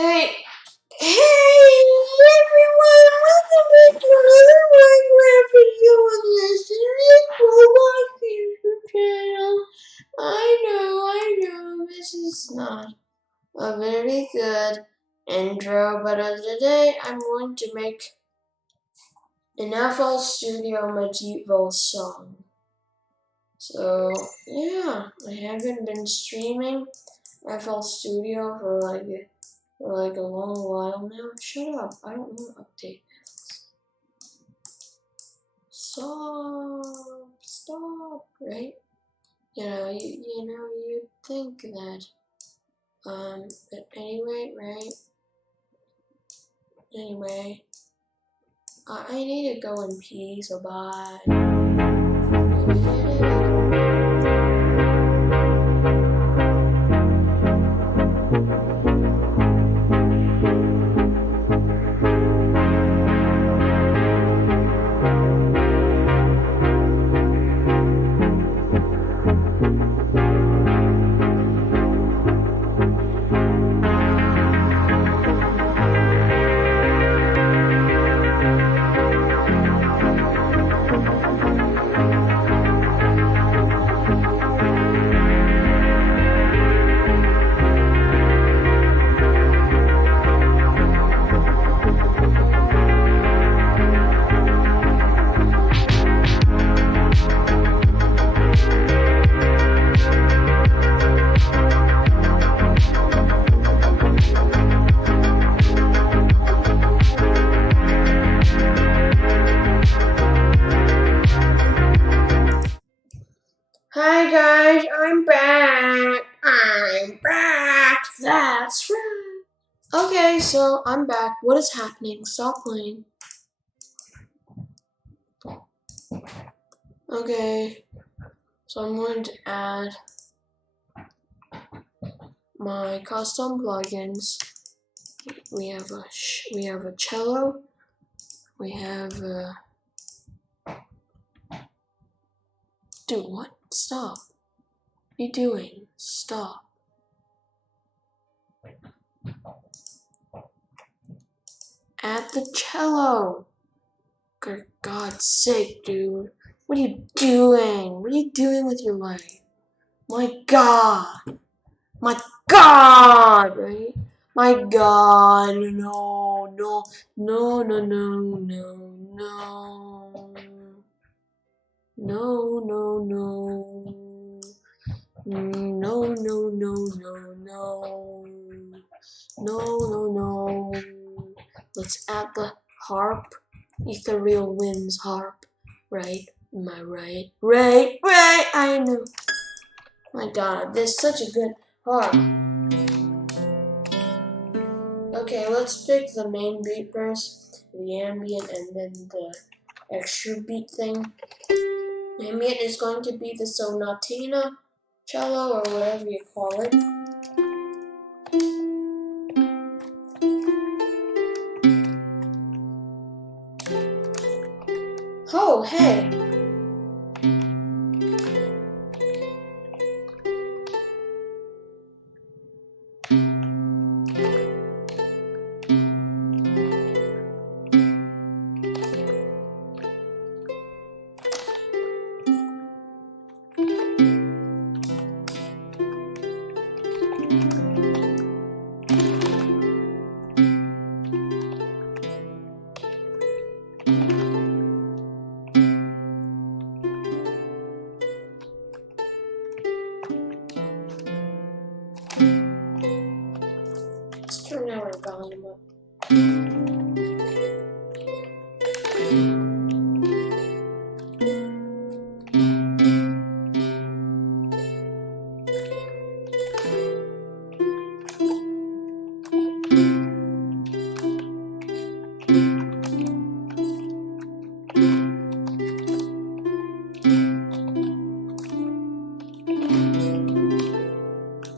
Hey, everyone, welcome back to another Minecraft video on this Roblox YouTube channel. I know, this is not a very good intro, but today I'm going to make an FL Studio medieval song. So, yeah, I haven't been streaming FL Studio for like a long while now. Shut up, I don't want to update this. Stop, right? You'd think that, but anyway, right? Anyway, I need to go in peace, so bye. Hi guys, I'm back. That's right. Okay, so I'm back. What is happening? Stop playing. Okay, so I'm going to add my custom plugins. We have a cello. We have dude, what? Stop. What are you doing? Stop. Add the cello. For God's sake, dude. What are you doing? What are you doing with your life? My God. My God, right? My God. No. No. No. Let's add the harp. Ethereal Winds harp. Right? Am I right? Right. I know. My God, this is such a good harp. Okay, let's pick the main beat first, the ambient, and then the extra beat thing. Ambient is going to be the sonatina cello, or whatever you call it. Oh, hey! Let's turn our volume up.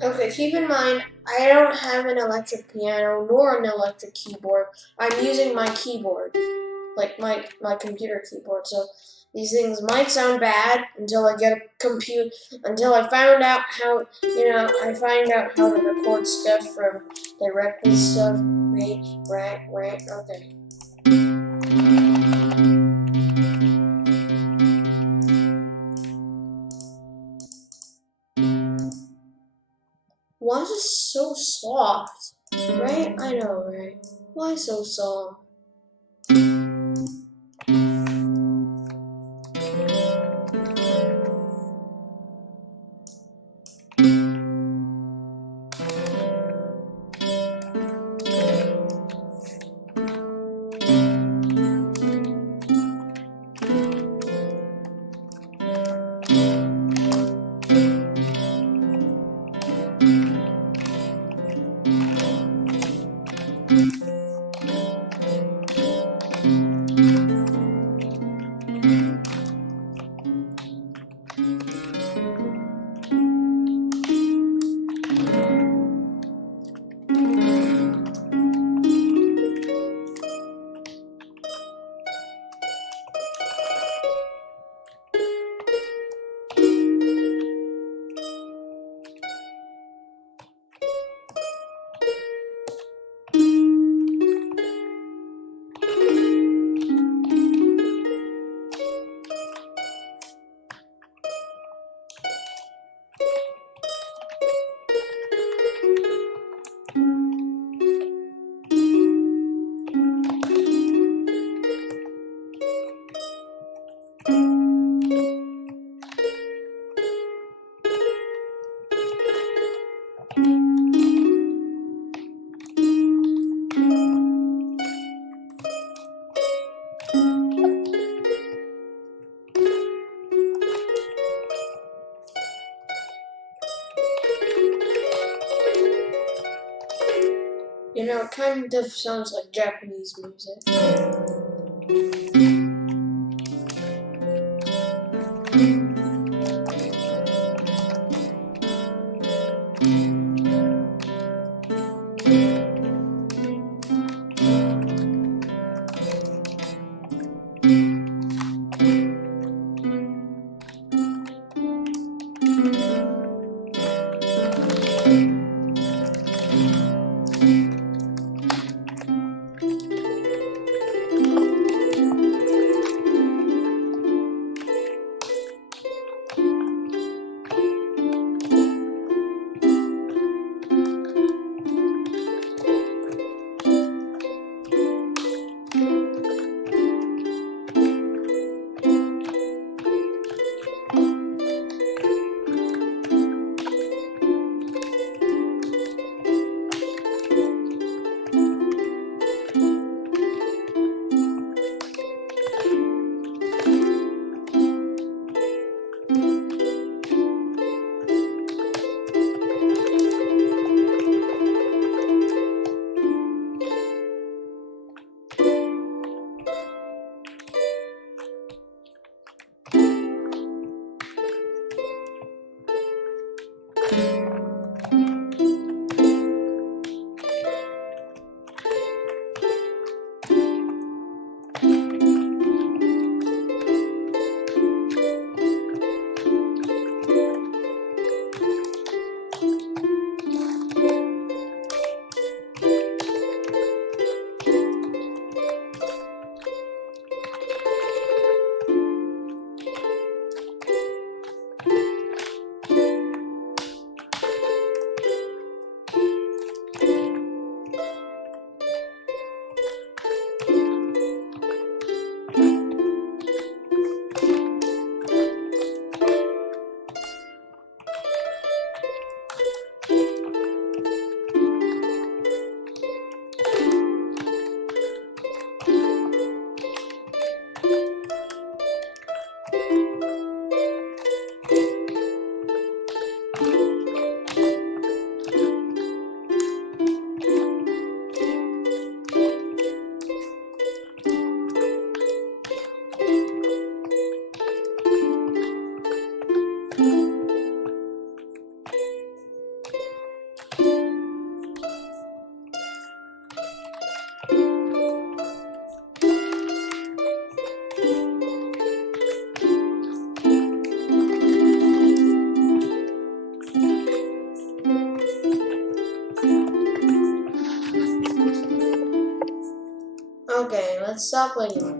Okay, keep in mind, I don't have an electric piano nor an electric keyboard. I'm using my keyboard, like my computer keyboard. So These things might sound bad until I get a computer, until I found out how, I find out how to record stuff from directly stuff. Right, okay. Why is it so soft? Right? I know, right? Why so soft? It kind of sounds like Japanese music. Okay, let's stop waiting.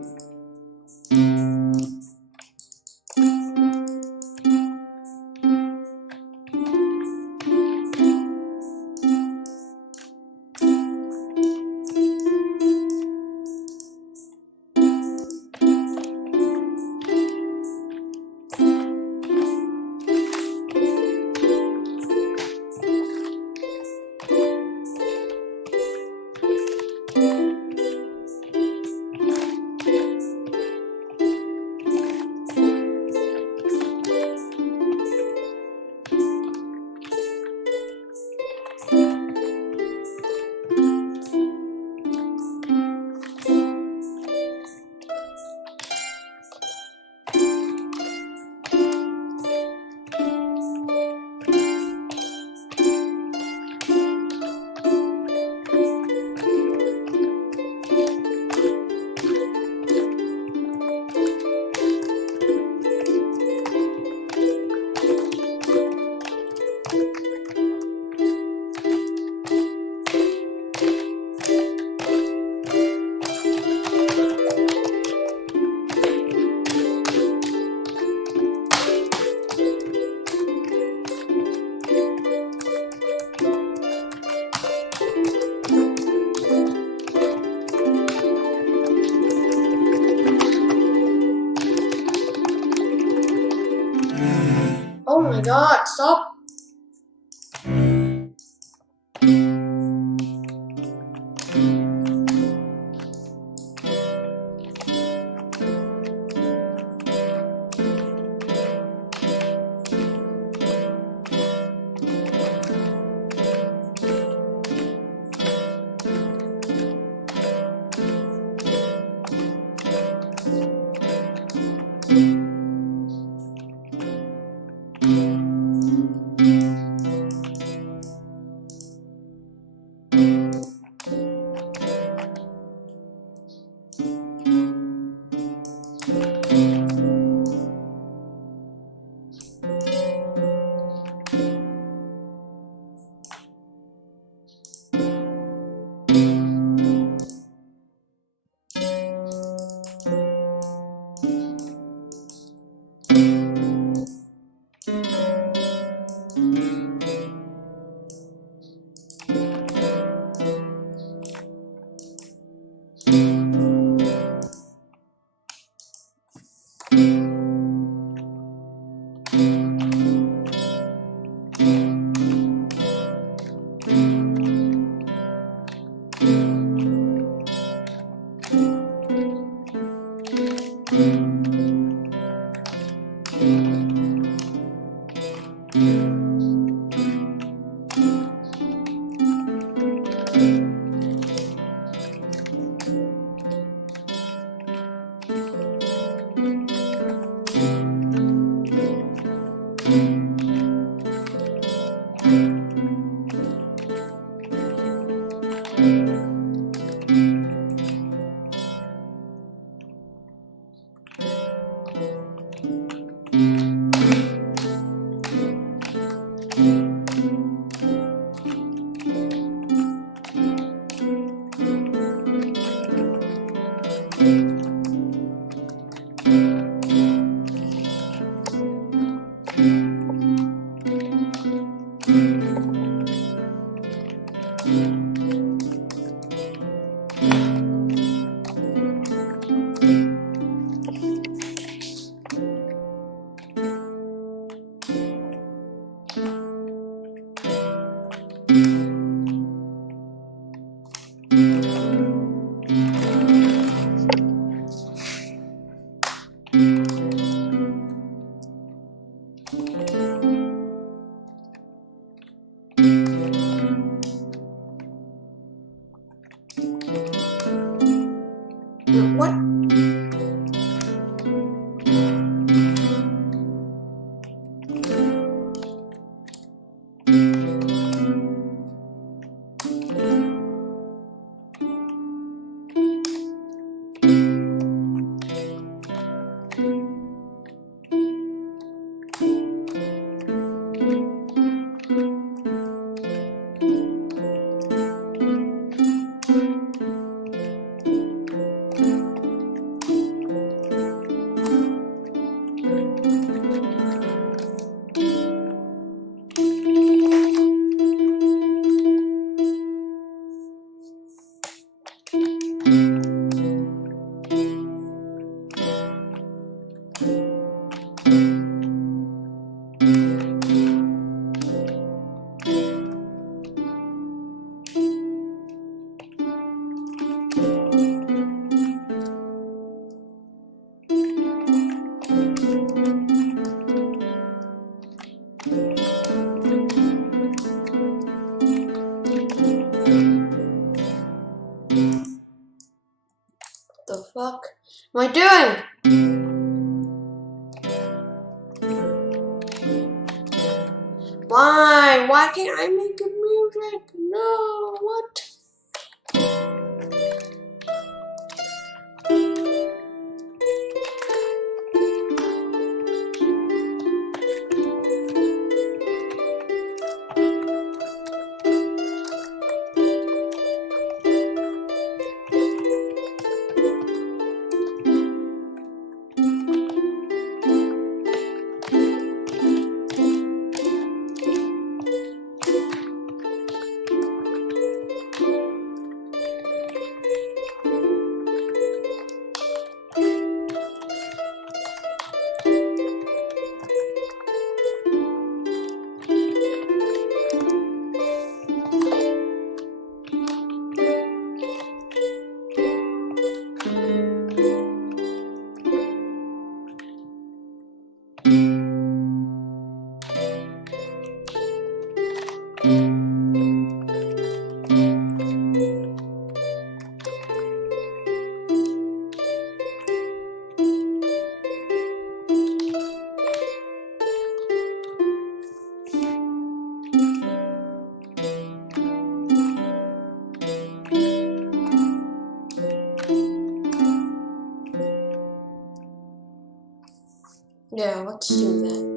Oh my god, stop! What? am I doing? Why? Why can't I make good music? No, what? Yeah, let's do that.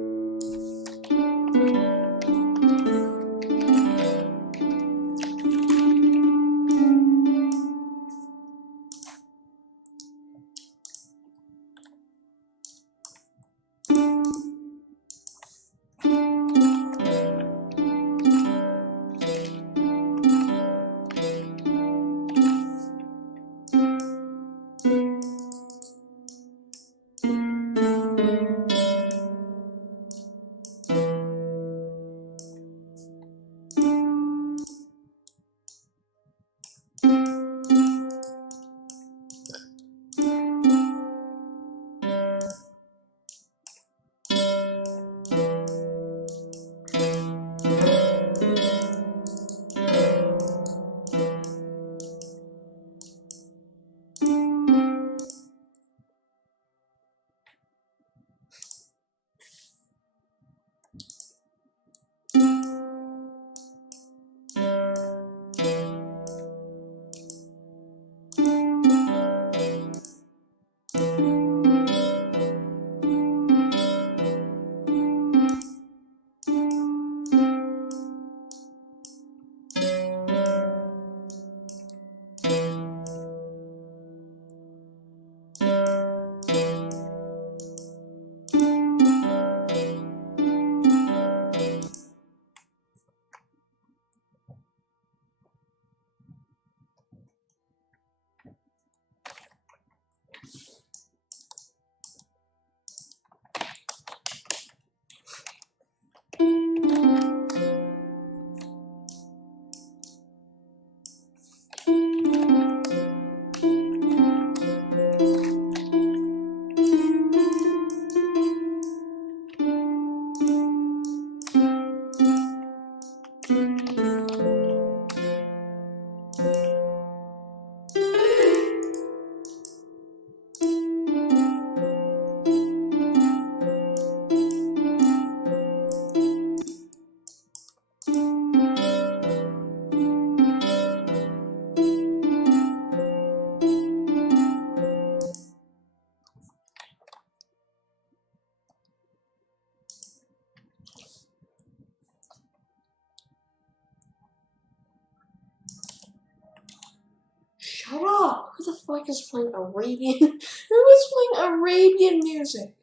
Shut up! Who the fuck is playing Arabian? Who is playing Arabian music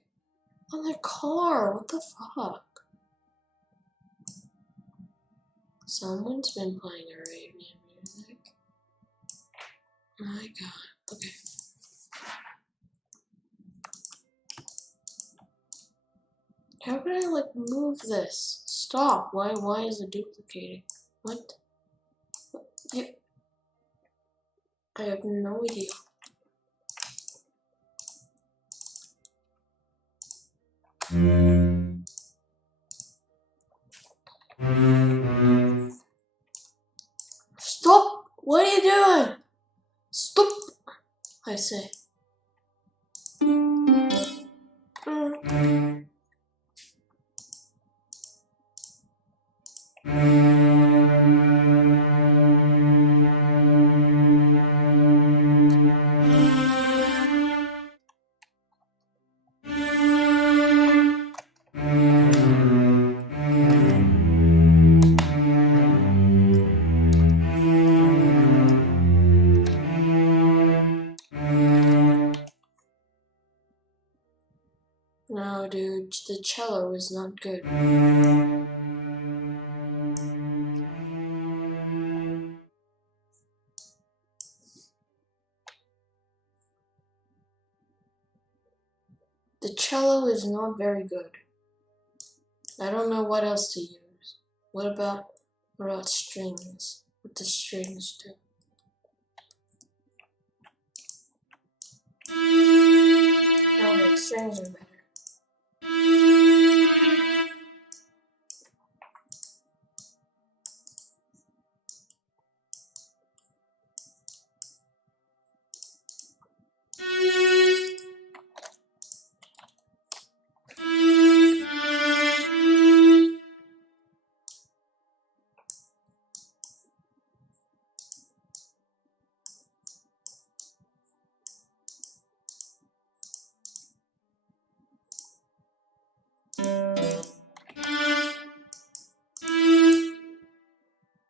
on their car? What the fuck? Someone's been playing Arabian music. Oh my god. Okay. How can I like move this? Stop. Why is it duplicating? What? Yeah. I have no idea. Stop! What are you doing? Stop! I say. dude, the cello is not good. The cello is not very good. I don't know what else to use. What about strings? What do strings do? Okay, strings are better.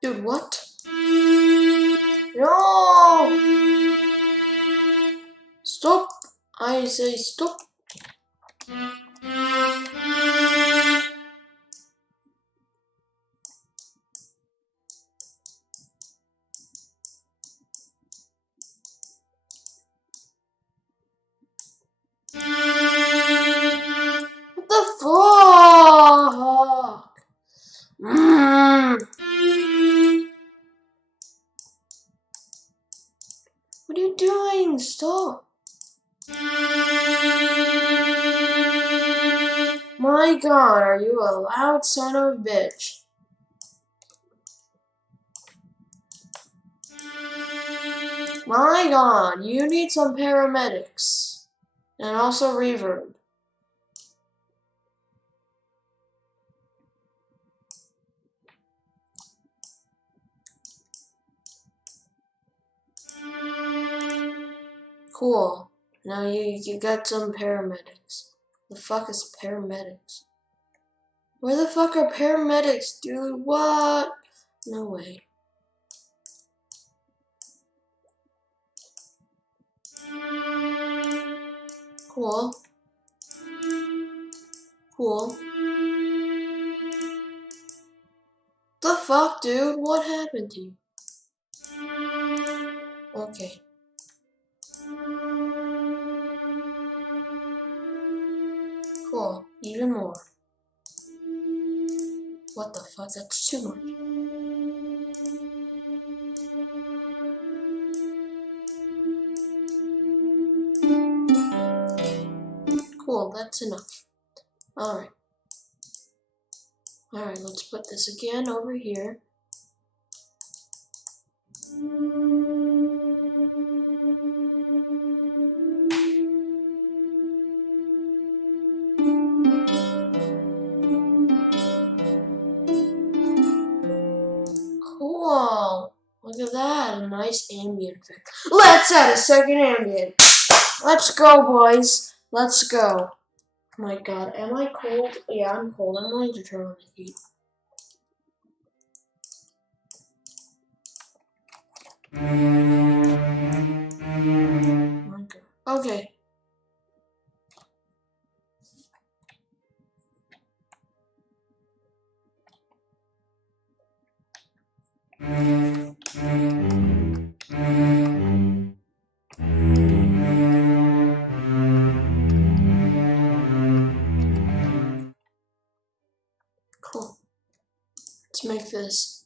Dude, what? No! Stop! I say stop! What the fuck? What are you doing? Stop! My god, are you a loud son of a bitch? My god, you need some paramedics. And also reverb. Cool. Now you got some paramedics. The fuck is paramedics? Where the fuck are paramedics, dude? What? No way. Cool. Cool. The fuck, dude? What happened to you? Okay. Cool. Even more. What the fuck? That's too much. Cool, that's enough. Alright. Alright, let's put this again over here. Cool. Look at that, a nice ambient effect. Let's add a second ambient. Let's go, boys. Let's go. Oh my god, am I cold? Yeah, I'm cold. I'm going to turn on the heat. Okay. Cool. Let's make this,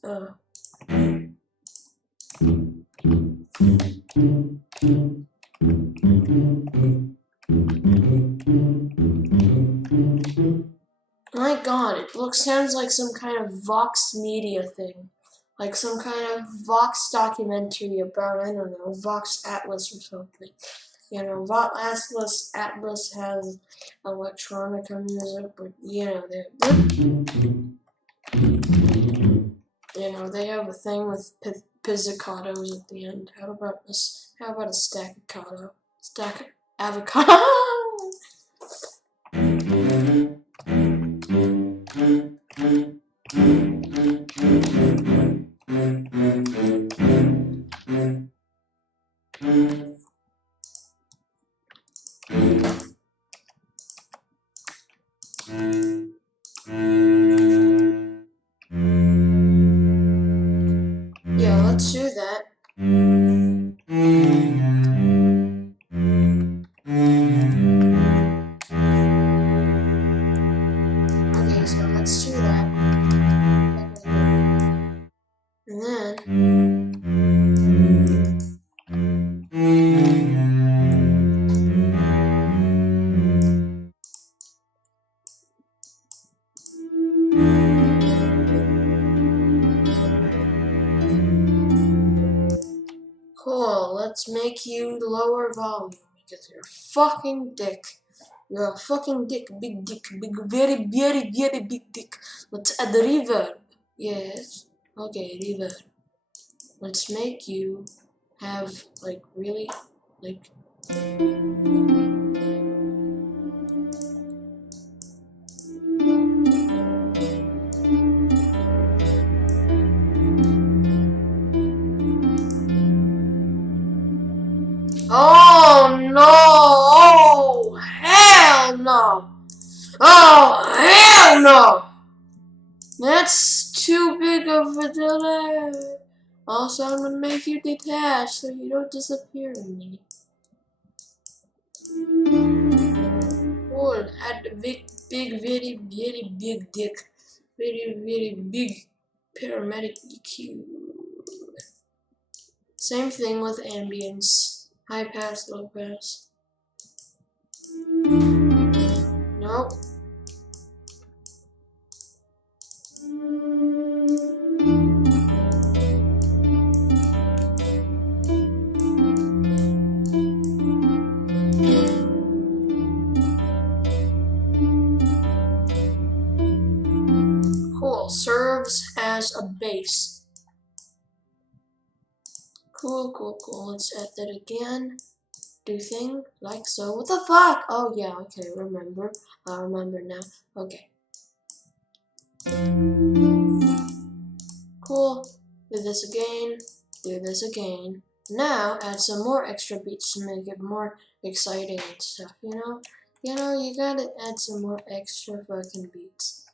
my god, it sounds like some kind of Vox media thing. Like some kind of Vox documentary about, I don't know, Vox Atlas or something. You know, Vox Atlas has electronica music, but you know, they have a thing with pizzicatos at the end. How about this? How about a stacccato? Stack avocado. Okay, so let's do that. And then cool, let's make you lower volume because you're a fucking dick. You're a fucking dick, big, very, very, very big dick. Let's add the reverb. Yes. Okay, reverb. Let's make you have, like, really, like... Oh, no! Oh, hell no! Oh, hell no! That's too big of a delay. Also, I'm gonna make you detach so you don't disappear in me. Cool. Add a big, very, very big dick. Very, very big paramedic EQ. Same thing with ambience. High pass, low pass. Nope. Cool. Serves as a base. Cool. Let's add that again. Do thing like so. What the fuck? Oh yeah, okay, remember. I remember now. Okay. Cool. Do this again. Do this again. Now add some more extra beats to make it more exciting and stuff, you know? You know, you gotta add some more extra fucking beats.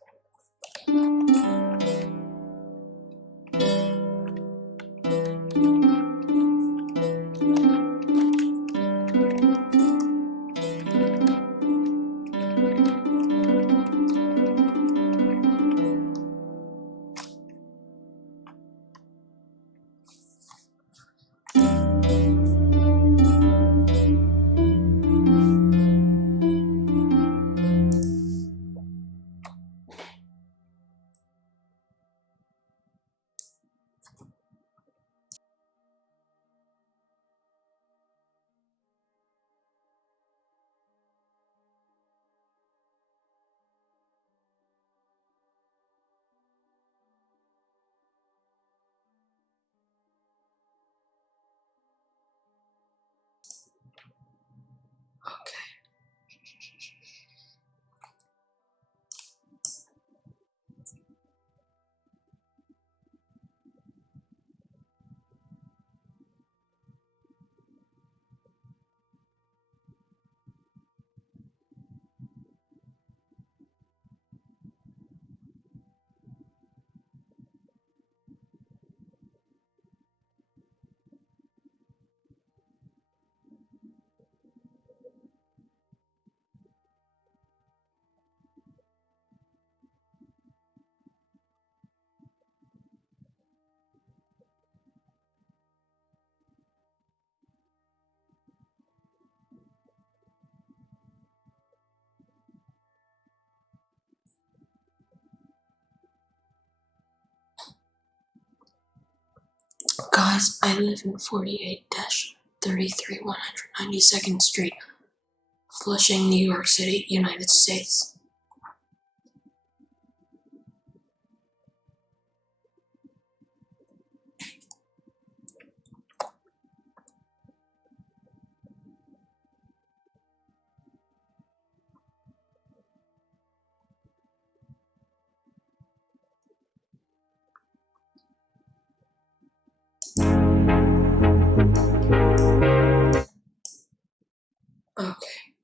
Guys, I live in 48-33 192nd Street, Flushing, New York City, United States. Okay.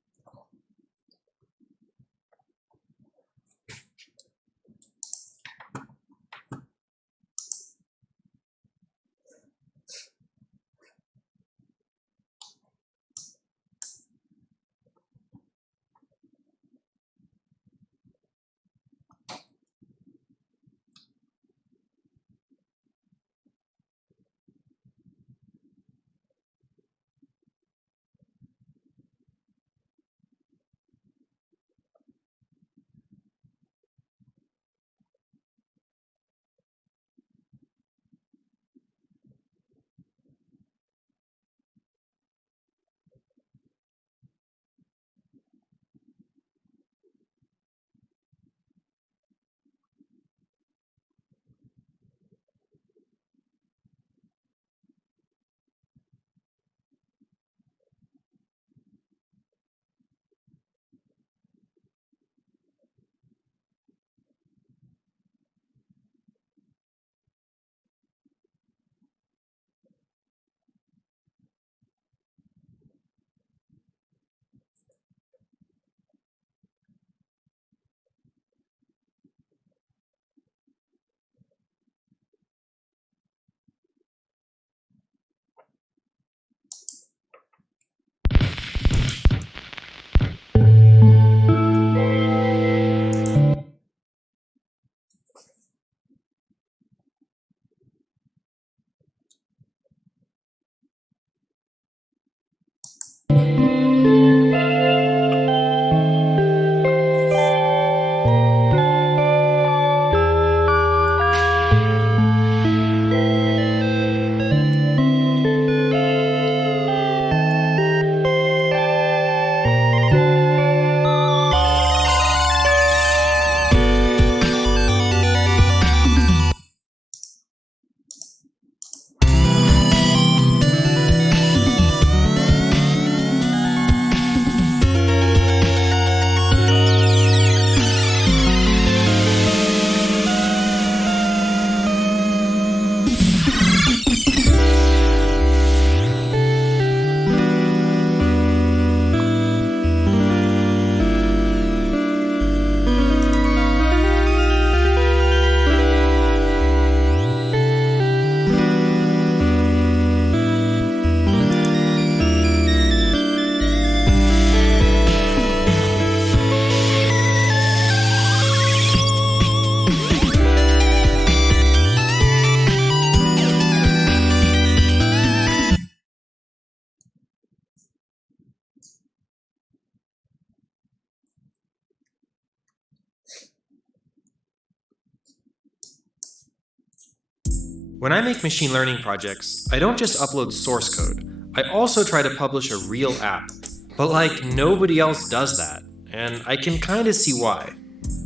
When I make machine learning projects, I don't just upload source code. I also try to publish a real app. But like, nobody else does that, and I can kinda see why.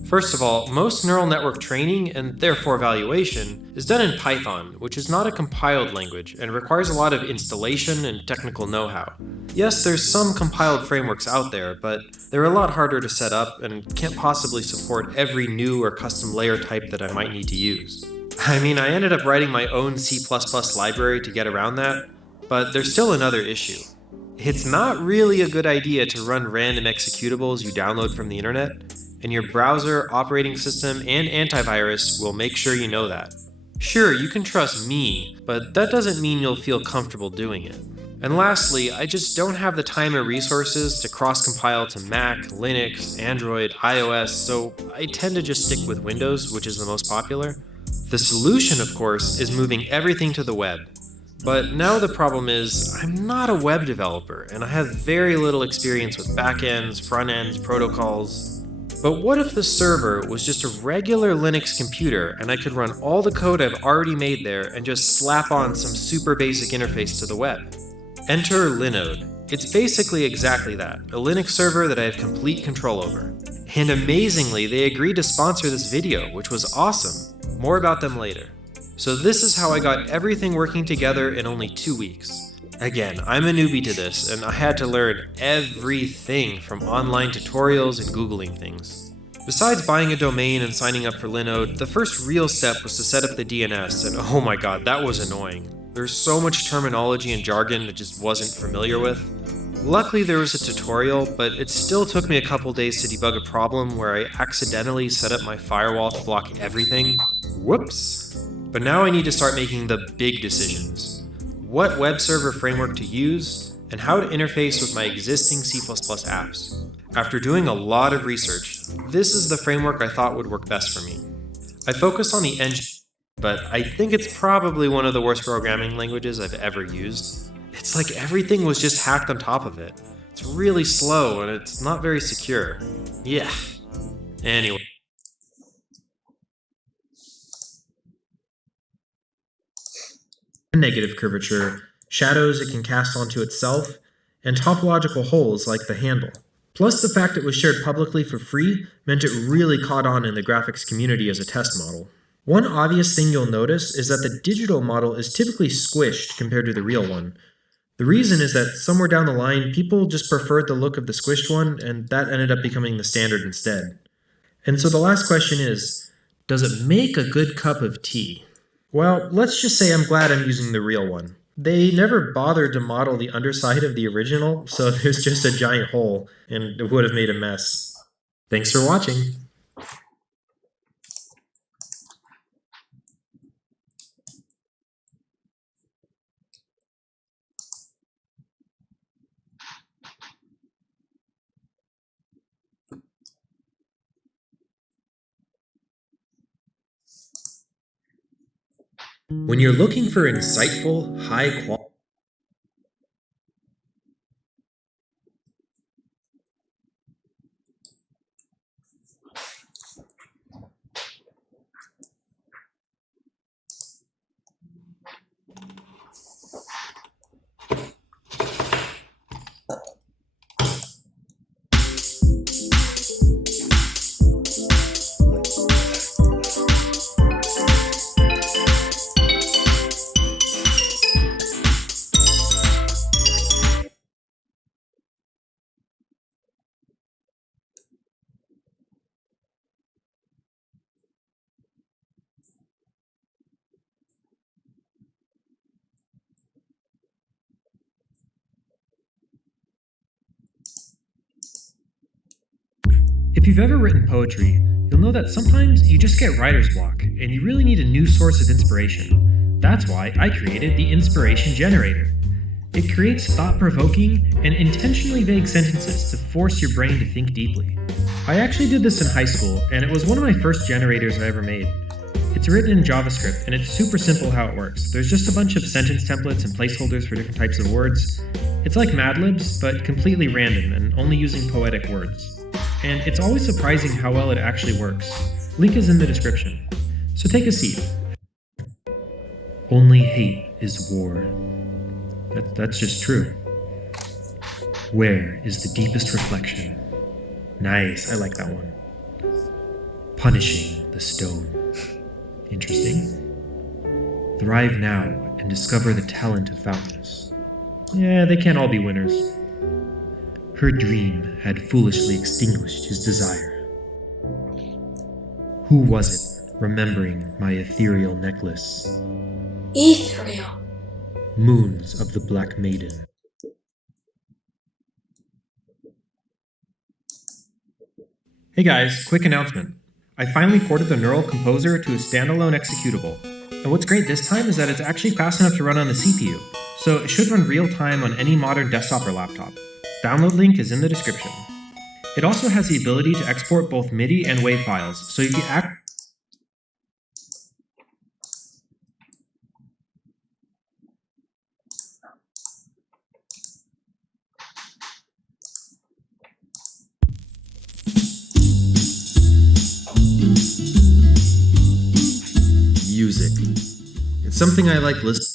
First of all, most neural network training, and therefore evaluation, is done in Python, which is not a compiled language and requires a lot of installation and technical know-how. Yes, there's some compiled frameworks out there, but they're a lot harder to set up and can't possibly support every new or custom layer type that I might need to use. I mean, I ended up writing my own C++ library to get around that, but there's still another issue. It's not really a good idea to run random executables you download from the internet, and your browser, operating system, and antivirus will make sure you know that. Sure, you can trust me, but that doesn't mean you'll feel comfortable doing it. And lastly, I just don't have the time or resources to cross-compile to Mac, Linux, Android, iOS, so I tend to just stick with Windows, which is the most popular. The solution, of course, is moving everything to the web. But now the problem is, I'm not a web developer, and I have very little experience with backends, front ends, protocols. But what if the server was just a regular Linux computer and I could run all the code I've already made there and just slap on some super basic interface to the web? Enter Linode. It's basically exactly that, a Linux server that I have complete control over. And amazingly, they agreed to sponsor this video, which was awesome. More about them later. So this is how I got everything working together in only 2 weeks. Again, I'm a newbie to this, and I had to learn everything from online tutorials and Googling things. Besides buying a domain and signing up for Linode, the first real step was to set up the DNS, and oh my god, that was annoying. There's so much terminology and jargon I just wasn't familiar with. Luckily there was a tutorial, but it still took me a couple days to debug a problem where I accidentally set up my firewall to block everything. Whoops. But now I need to start making the big decisions. What web server framework to use, and how to interface with my existing C++ apps. After doing a lot of research, this is the framework I thought would work best for me. I focus on the engine, but I think it's probably one of the worst programming languages I've ever used. It's like everything was just hacked on top of it. It's really slow and it's not very secure. Yeah. Anyway. Negative curvature, shadows it can cast onto itself, and topological holes like the handle. Plus the fact it was shared publicly for free meant it really caught on in the graphics community as a test model. One obvious thing you'll notice is that the digital model is typically squished compared to the real one. The reason is that somewhere down the line, people just preferred the look of the squished one, and that ended up becoming the standard instead. And so the last question is, does it make a good cup of tea? Well, let's just say I'm glad I'm using the real one. They never bothered to model the underside of the original, so there's just a giant hole, and it would have made a mess. Thanks for watching! When you're looking for insightful, high-quality If you've ever written poetry, you'll know that sometimes you just get writer's block, and you really need a new source of inspiration. That's why I created the Inspiration Generator. It creates thought-provoking and intentionally vague sentences to force your brain to think deeply. I actually did this in high school, and it was one of my first generators I ever made. It's written in JavaScript, and it's super simple how it works. There's just a bunch of sentence templates and placeholders for different types of words. It's like Mad Libs, but completely random and only using poetic words. And it's always surprising how well it actually works. Link is in the description. So take a seat. only hate is war. That's just true. Where is the deepest reflection? Nice, I like that one. Punishing the stone. Interesting. Thrive now and discover the talent of fountains. Yeah, they can't all be winners. Her dream had foolishly extinguished his desire. Who was it, remembering my ethereal necklace? Ethereal. Moons of the Black Maiden. Hey guys, quick announcement. I finally ported the Neural Composer to a standalone executable. And what's great this time is that it's actually fast enough to run on the CPU, so it should run real time on any modern desktop or laptop. Download link is in the description. It also has the ability to export both MIDI and WAV files, so you can music. It's something I like listening.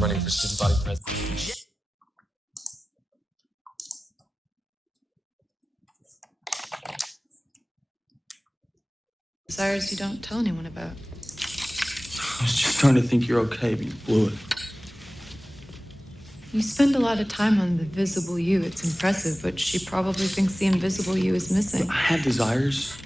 running for student body president. Desires you don't tell anyone about. I was just starting to think you're okay, but you blew it. You spend a lot of time on the visible you. It's impressive, but she probably thinks the invisible you is missing. I had desires.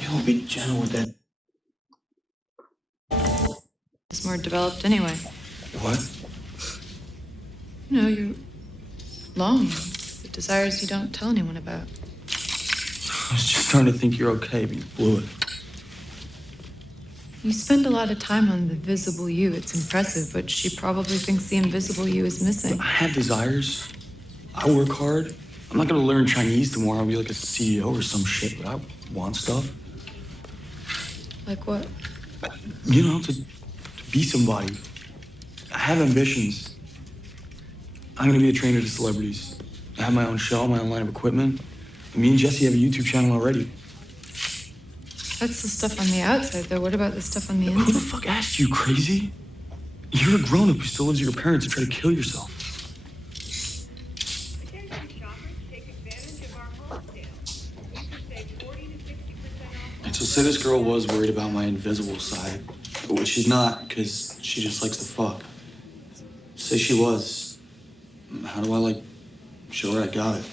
You'll be gentle with that. It's more developed anyway. What? You know, you're longing. The desires you don't tell anyone about. I was just starting to think you're okay, but you blew it. You spend a lot of time on the visible you. It's impressive, but she probably thinks the invisible you is missing. I had desires. I work hard. I'm not gonna learn Chinese tomorrow. I'll be like a CEO or some shit, but I want stuff. Like what? You know, to be somebody. I have ambitions. I'm gonna be a trainer to celebrities. I have my own show, my own line of equipment. Me and Jesse have a YouTube channel already. That's the stuff on the outside, though. What about the stuff on the Who the inside? fuck asked you, crazy? You're a grown-up who still lives with your parents and try to kill yourself. Attention shoppers, take advantage of our home sale. You can save 40 to 60% off. And so say this girl was worried about my invisible side, but she's not, because she just likes to fuck. Say she was. How do I, show her I got it?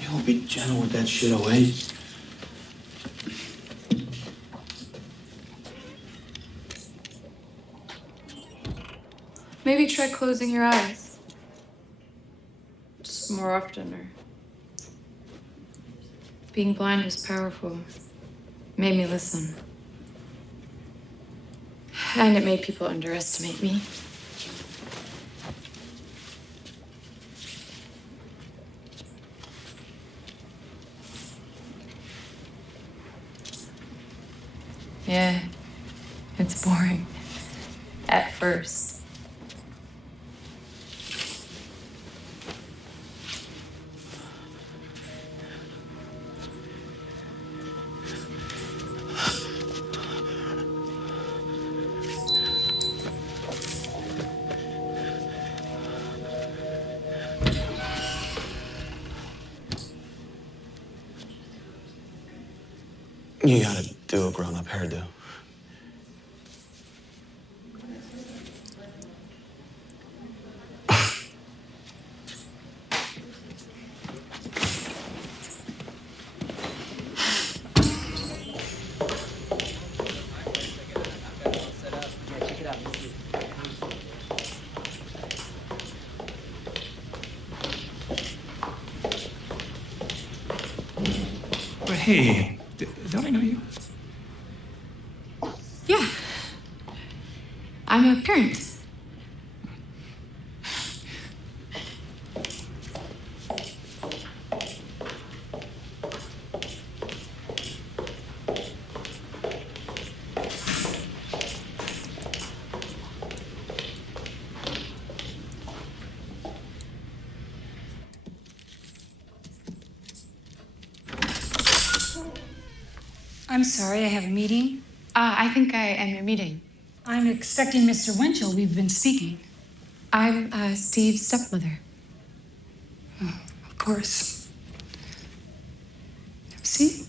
You'll be gentle with that shit, away. Maybe try closing your eyes. Just more often, or... Being blind was powerful. Made me listen. And it made people underestimate me. Yeah, it's boring. At first. You gotta do a grown-up hairdo. But hey, don't I know you? Yeah. I'm a parent. I'm sorry, I have a meeting. I think I am your meeting. I'm expecting Mr. Winchell. We've been speaking. I'm Steve's stepmother. Of course. See?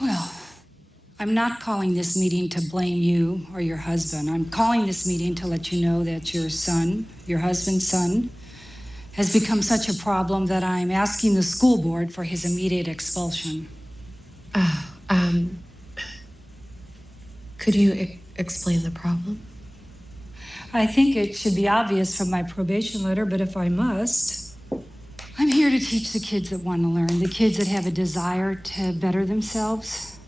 Well, I'm not calling this meeting to blame you or your husband. I'm calling this meeting to let you know that your son, your husband's son, has become such a problem that I'm asking the school board for his immediate expulsion. Could you explain the problem? I think it should be obvious from my probation letter, but if I must, I'm here to teach the kids that want to learn, the kids that have a desire to better themselves.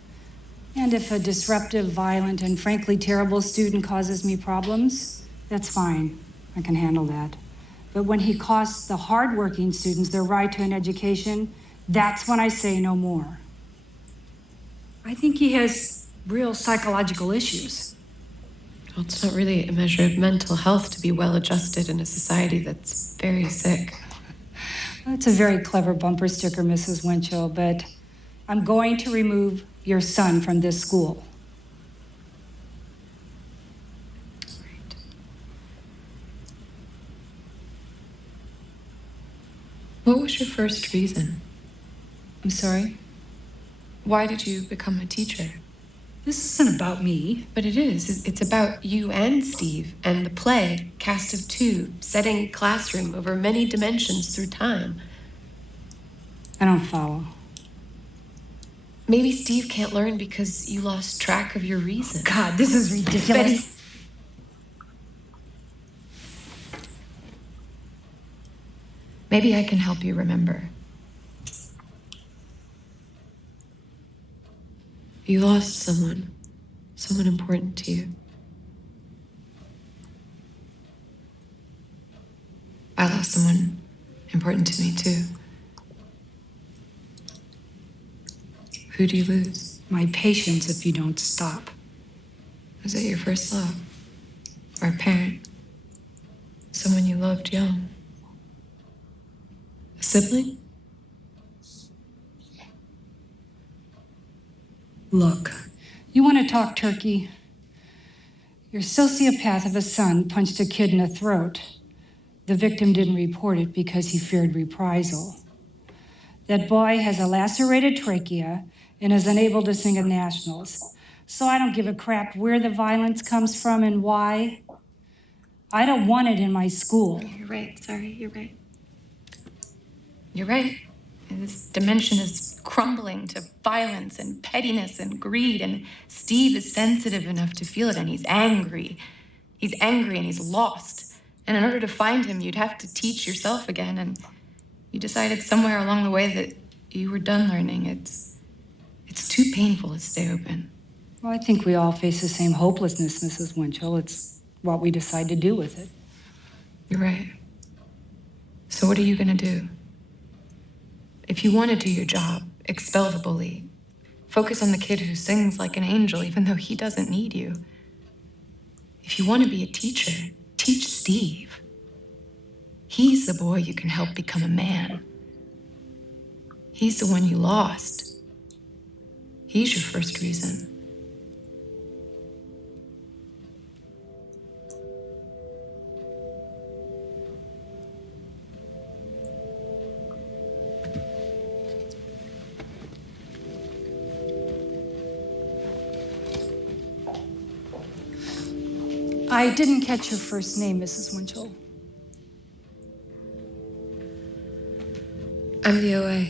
And if a disruptive, violent, and frankly terrible student causes me problems, that's fine. I can handle that. But when he costs the hardworking students their right to an education, that's when I say no more. I think he has real psychological issues. Well, it's not really a measure of mental health to be well adjusted in a society that's very sick. That's a very clever bumper sticker, Mrs. Winchell, but I'm going to remove your son from this school. Right. What was your first reason? I'm sorry? Why did you become a teacher? This isn't about me. But it is. It's about you and Steve and the play, Cast of Two, setting classroom over many dimensions through time. I don't follow. Maybe Steve can't learn because you lost track of your reason. God, this is ridiculous. Betty. Maybe I can help you remember. You lost someone important to you. I lost someone important to me too. Who do you lose? My patience if you don't stop. Was it your first love? Or a parent? Someone you loved young? A sibling? Look, you want to talk turkey? Your sociopath of a son punched a kid in the throat. The victim didn't report it because he feared reprisal. That boy has a lacerated trachea and is unable to sing at nationals. So I don't give a crap where the violence comes from and why. I don't want it in my school. You're right. Sorry, you're right. You're right. This dimension is crumbling to violence and pettiness and greed, and Steve is sensitive enough to feel it, and he's angry. He's angry and he's lost. And in order to find him, you'd have to teach yourself again, and you decided somewhere along the way that you were done learning. It's too painful to stay open. Well, I think we all face the same hopelessness, Mrs. Winchell. It's what we decide to do with it. You're right. So what are you gonna do? If you want to do your job, expel the bully. Focus on the kid who sings like an angel, even though he doesn't need you. If you want to be a teacher, teach Steve. He's the boy you can help become a man. He's the one you lost. He's your first reason. I didn't catch your first name, Mrs. Winchell. I'm the OA.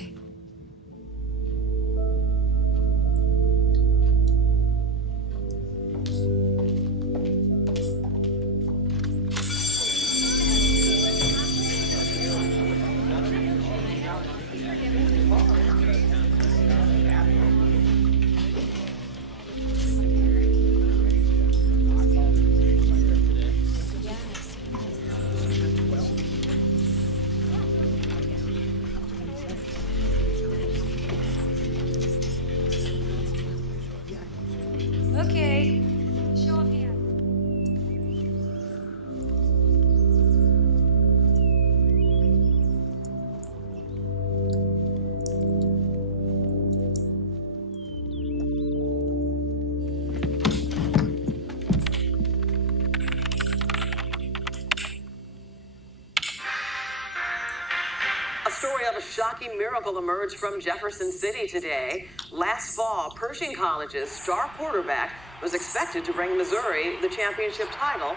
story of a shocking miracle emerged from Jefferson City today. Last fall, Pershing College's star quarterback was expected to bring Missouri the championship title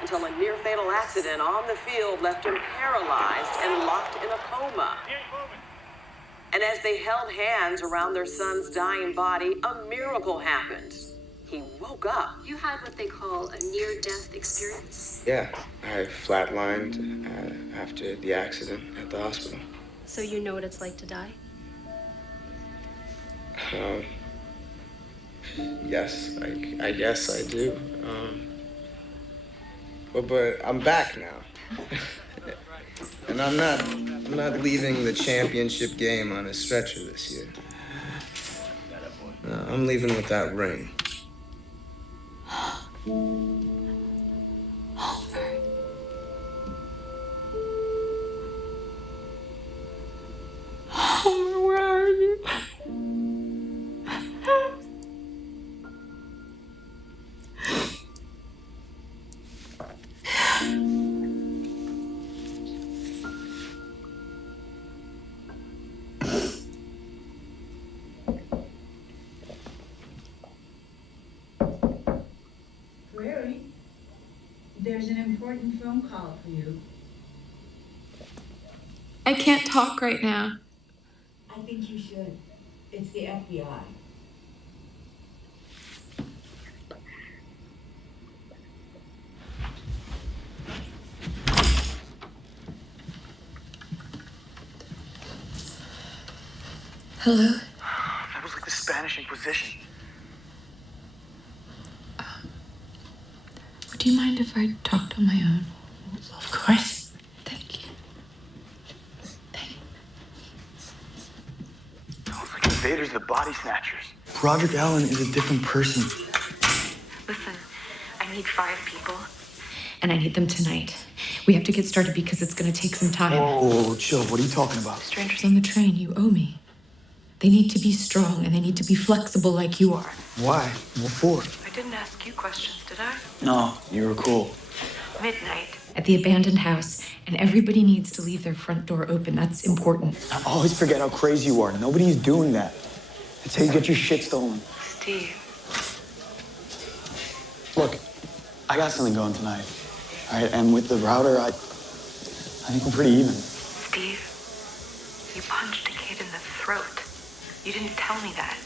until a near-fatal accident on the field left him paralyzed and locked in a coma. And as they held hands around their son's dying body, a miracle happened. He woke up. You had what they call a near-death experience. Yeah, I flatlined after the accident at the hospital. So you know what it's like to die? Yes, I guess I do. But I'm back now. And I'm not leaving the championship game on a stretcher this year. No, I'm leaving with that ring. Homer, where are you? Query, there's an important phone call for you. I can't talk right now. I think you should. It's the FBI. Hello? That was like the Spanish Inquisition. Do you mind if I talked on my own? Of course. Thank you. It's like invaders of the body snatchers. Broderick Allen is a different person. Listen, I need 5 people. And I need them tonight. We have to get started because it's going to take some time. Whoa, chill. What are you talking about? Strangers on the train, you owe me. They need to be strong and they need to be flexible like you are. Why? What for? I didn't ask you questions, did I? No, you were cool. Midnight. At the abandoned house, and everybody needs to leave their front door open. That's important. I always forget how crazy you are. Nobody's doing that. That's how you get your shit stolen. Steve. Look, I got something going tonight. All right, and with the router, I think we're pretty even. Steve, you punched a kid in the throat. You didn't tell me that.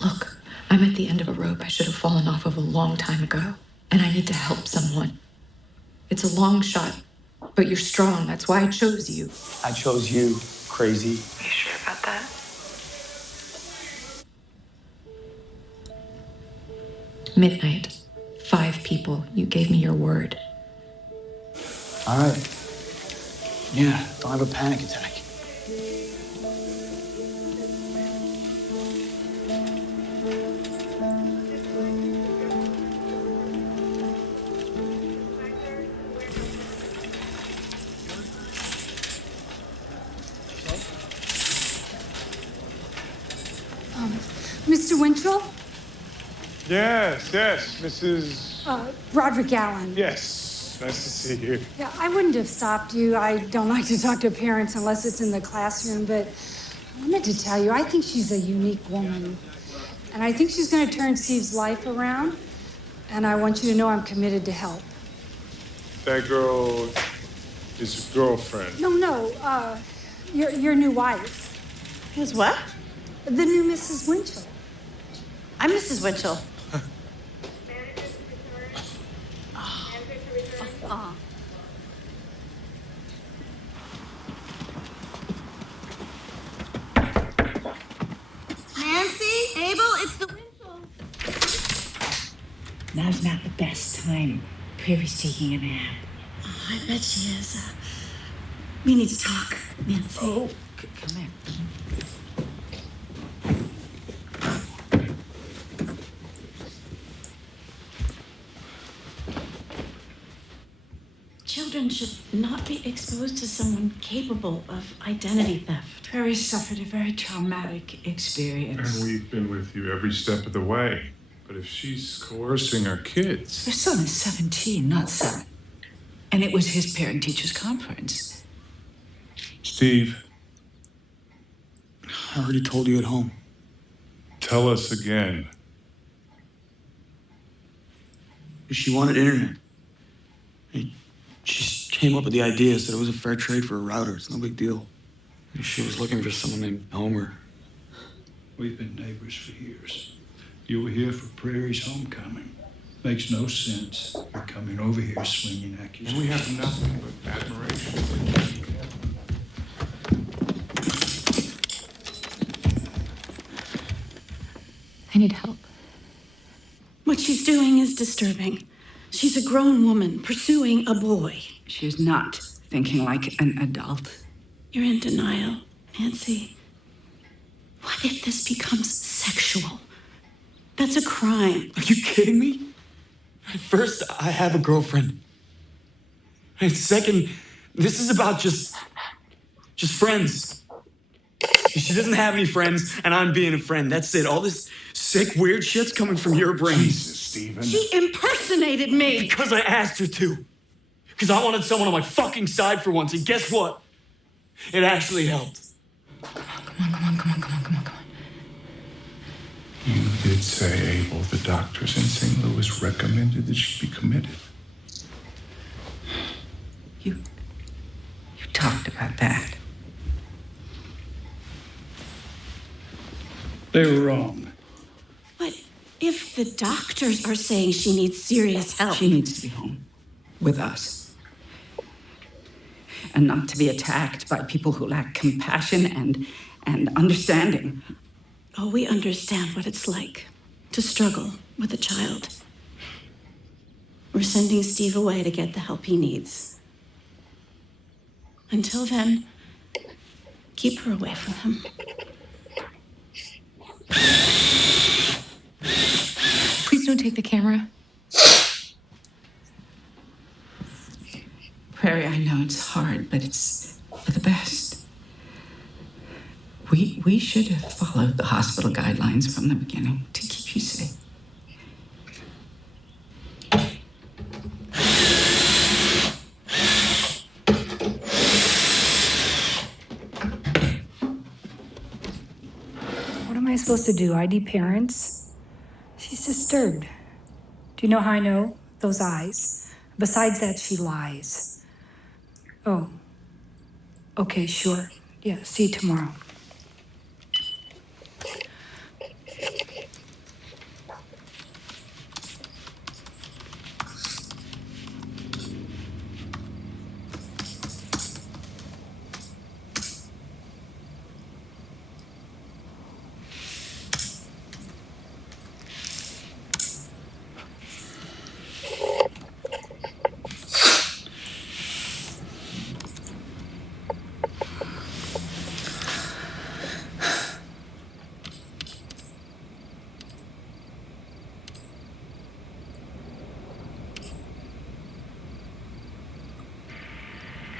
Look, I'm at the end of a rope I should have fallen off of a long time ago. And I need to help someone. It's a long shot, but you're strong. That's why I chose you. I chose you, crazy. You sure about that? Midnight. 5 people. You gave me your word. All right. Yeah, don't have a panic attack. Mr. Winchell? Yes, Mrs. Roderick Allen. Yes, nice to see you. Yeah, I wouldn't have stopped you. I don't like to talk to parents unless it's in the classroom, but I wanted to tell you, I think she's a unique woman. And I think she's going to turn Steve's life around. And I want you to know I'm committed to help. That girl is a girlfriend. No, your new wife. His what? The new Mrs. Winchell. I'm Mrs. Winchell. Nancy, Abel, it's the Winchell. Now's not the best time. Prairie's taking a nap. Oh, I bet she is. We need to talk, Nancy. Oh, come here. Children should not be exposed to someone capable of identity theft. Prairie suffered a very traumatic experience. And we've been with you every step of the way. But if she's coercing our kids... Your son is 17, not 7. And it was his parent-teachers conference. Steve, I already told you at home. tell us again. She wanted internet. She came up with the idea, said it was a fair trade for a router. It's no big deal. She was looking for someone named Homer. We've been neighbors for years. You were here for Prairie's homecoming. Makes no sense. You're coming over here swinging accusations. And we have nothing but admiration for you. I need help. What she's doing is disturbing. She's a grown woman pursuing a boy. She's not thinking like an adult. You're in denial, Nancy. What if this becomes sexual? That's a crime. Are you kidding me? First, I have a girlfriend. And second, this is about just friends. She doesn't have any friends, and I'm being a friend. That's it. All this sick, weird shit's coming from your brain. Jesus, Stephen. She impersonated me. Because I asked her to. Because I wanted someone on my fucking side for once, and guess what? It actually helped. Come on. You did say, Abel, the doctors in St. Louis recommended that she be committed. You talked about that. They were wrong. But if the doctors are saying she needs serious help... She needs to be home with us. And not to be attacked by people who lack compassion and understanding. Oh, we understand what it's like to struggle with a child. We're sending Steve away to get the help he needs. Until then, keep her away from him. Please don't take the camera. Prairie, I know it's hard, but it's for the best. We should have followed the hospital guidelines from the beginning to keep you safe. What am I supposed to do? ID parents? She's disturbed. Do you know how I know? Those eyes. Besides that, she lies. Oh. Okay, sure. Yeah, see you tomorrow.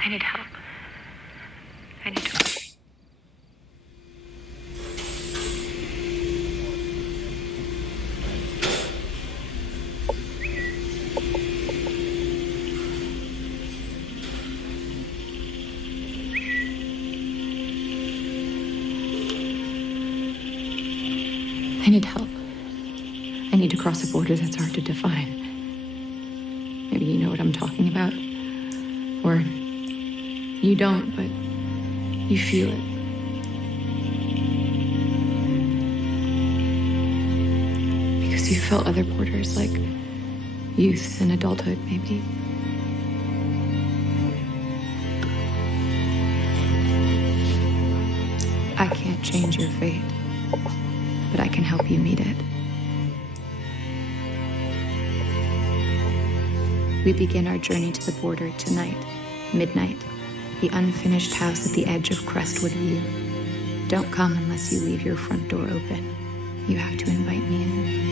I need help. I need to... I need help. I need to cross a border that's hard to define. Maybe you know what I'm talking about. Or you don't, but you feel it. Because you felt other borders, like youth and adulthood, maybe. I can't change your fate, but I can help you meet it. We begin our journey to the border tonight, midnight, the unfinished house at the edge of Crestwood View. Don't come unless you leave your front door open. You have to invite me in.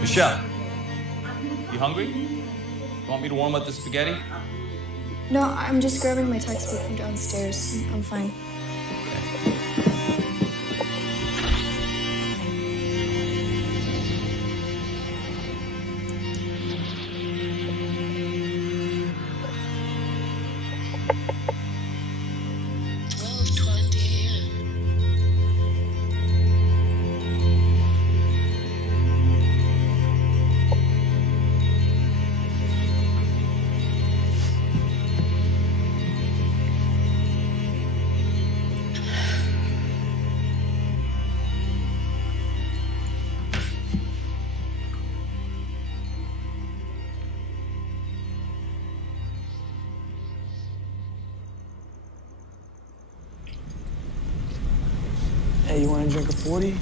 Michelle, You hungry? You want me to warm up the spaghetti? No, I'm just grabbing my textbook from downstairs. I'm fine. Hey, you want to drink a 40?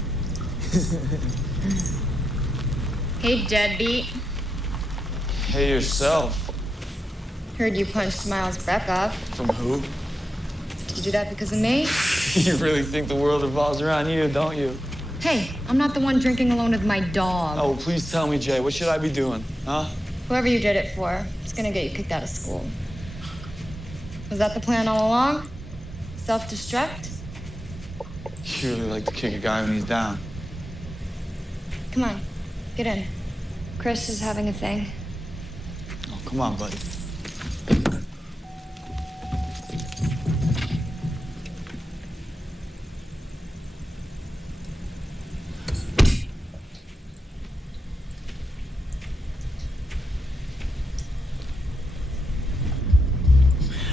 Hey, deadbeat. Hey, yourself. Heard you punched Smiles Beck off. From who? Did you do that because of me? You really think the world revolves around you, don't you? Hey, I'm not the one drinking alone with my dog. Oh, please tell me, Jay. What should I be doing, huh? Whoever you did it for, it's gonna get you kicked out of school. Was that the plan all along? Self-destruct? You really like to kick a guy when he's down. Come on, get in. Chris is having a thing. Oh, come on, buddy.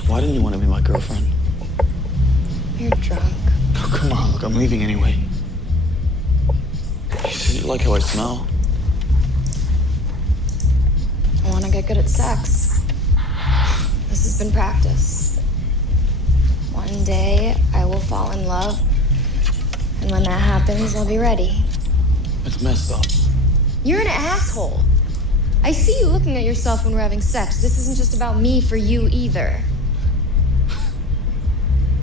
Why didn't you want to be my girlfriend? You're drunk. Oh, come on, look, I'm leaving anyway. You said you like how I smell. I wanna get good at sex. This has been practice. One day, I will fall in love. And when that happens, I'll be ready. It's messed up. You're an asshole. I see you looking at yourself when we're having sex. This isn't just about me for you either.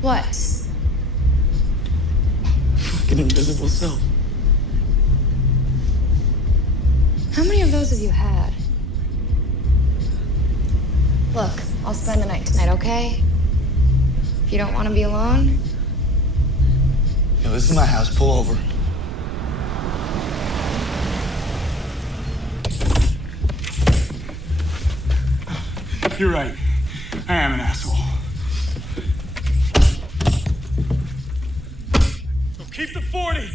What? Like an invisible self. How many of those have you had? Look, I'll spend the night tonight, okay? If you don't want to be alone. Yo, this is my house. Pull over. You're right. I am an asshole. So keep the 40.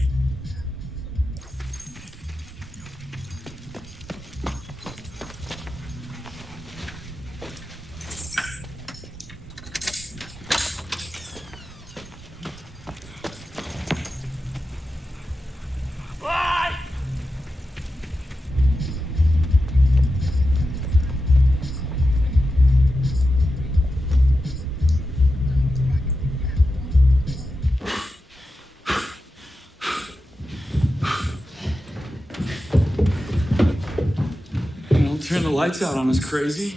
Don't turn the lights out on us, crazy.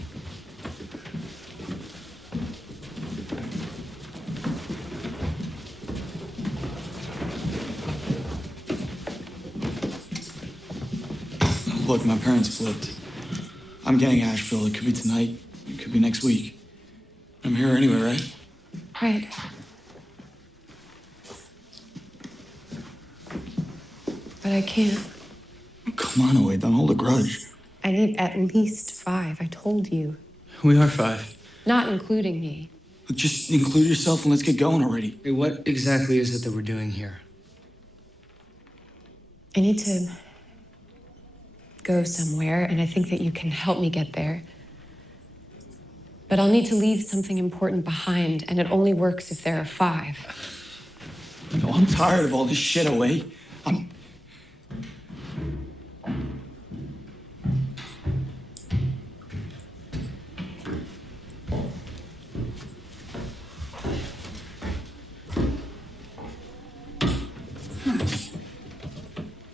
Look, my parents flipped. I'm getting Asheville. It could be tonight. It could be next week. I'm here anyway, right? Right. But I can't. Come on, Wade. Don't hold a grudge. I need at least 5. I told you. We are 5. Not including me. Just include yourself and let's get going already. Hey, what exactly is it that we're doing here? I need to go somewhere, and I think that you can help me get there. But I'll need to leave something important behind, and it only works if there are 5. You know, I'm tired of all this shit, Wade.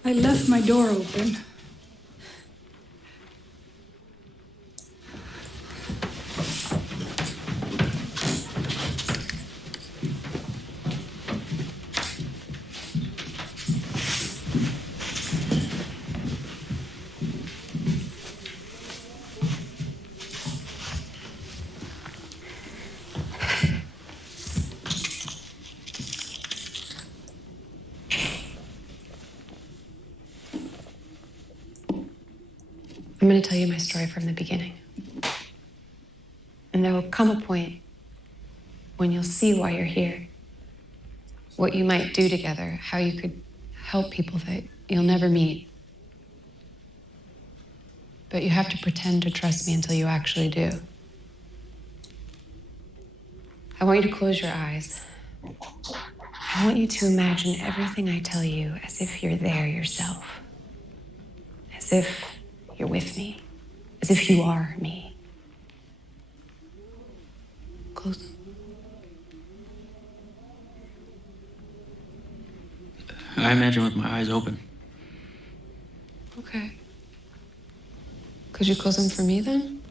I left my door open. I'm going to tell you my story from the beginning. And there will come a point when you'll see why you're here, what you might do together, how you could help people that you'll never meet. But you have to pretend to trust me until you actually do. I want you to close your eyes. I want you to imagine everything I tell you as if you're there yourself. As if you're with me. As if you are me. Close them. I imagine with my eyes open. Okay. Could you close them for me then?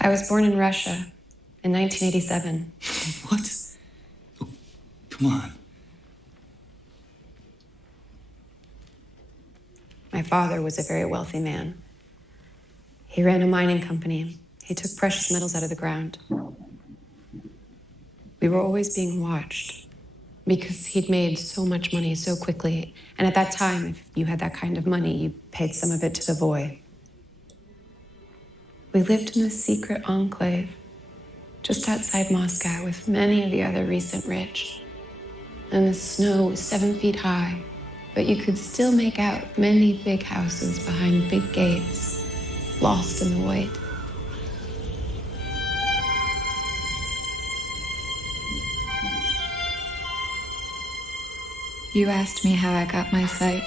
I was born in Russia in 1987. What? Oh, come on. My father was a very wealthy man. He ran a mining company. He took precious metals out of the ground. We were always being watched because he'd made so much money so quickly. And at that time, if you had that kind of money, you paid some of it to the boy. We lived in this secret enclave just outside Moscow with many of the other recent rich. And the snow was 7 feet high, but you could still make out many big houses behind big gates, lost in the white. You asked me how I got my sight.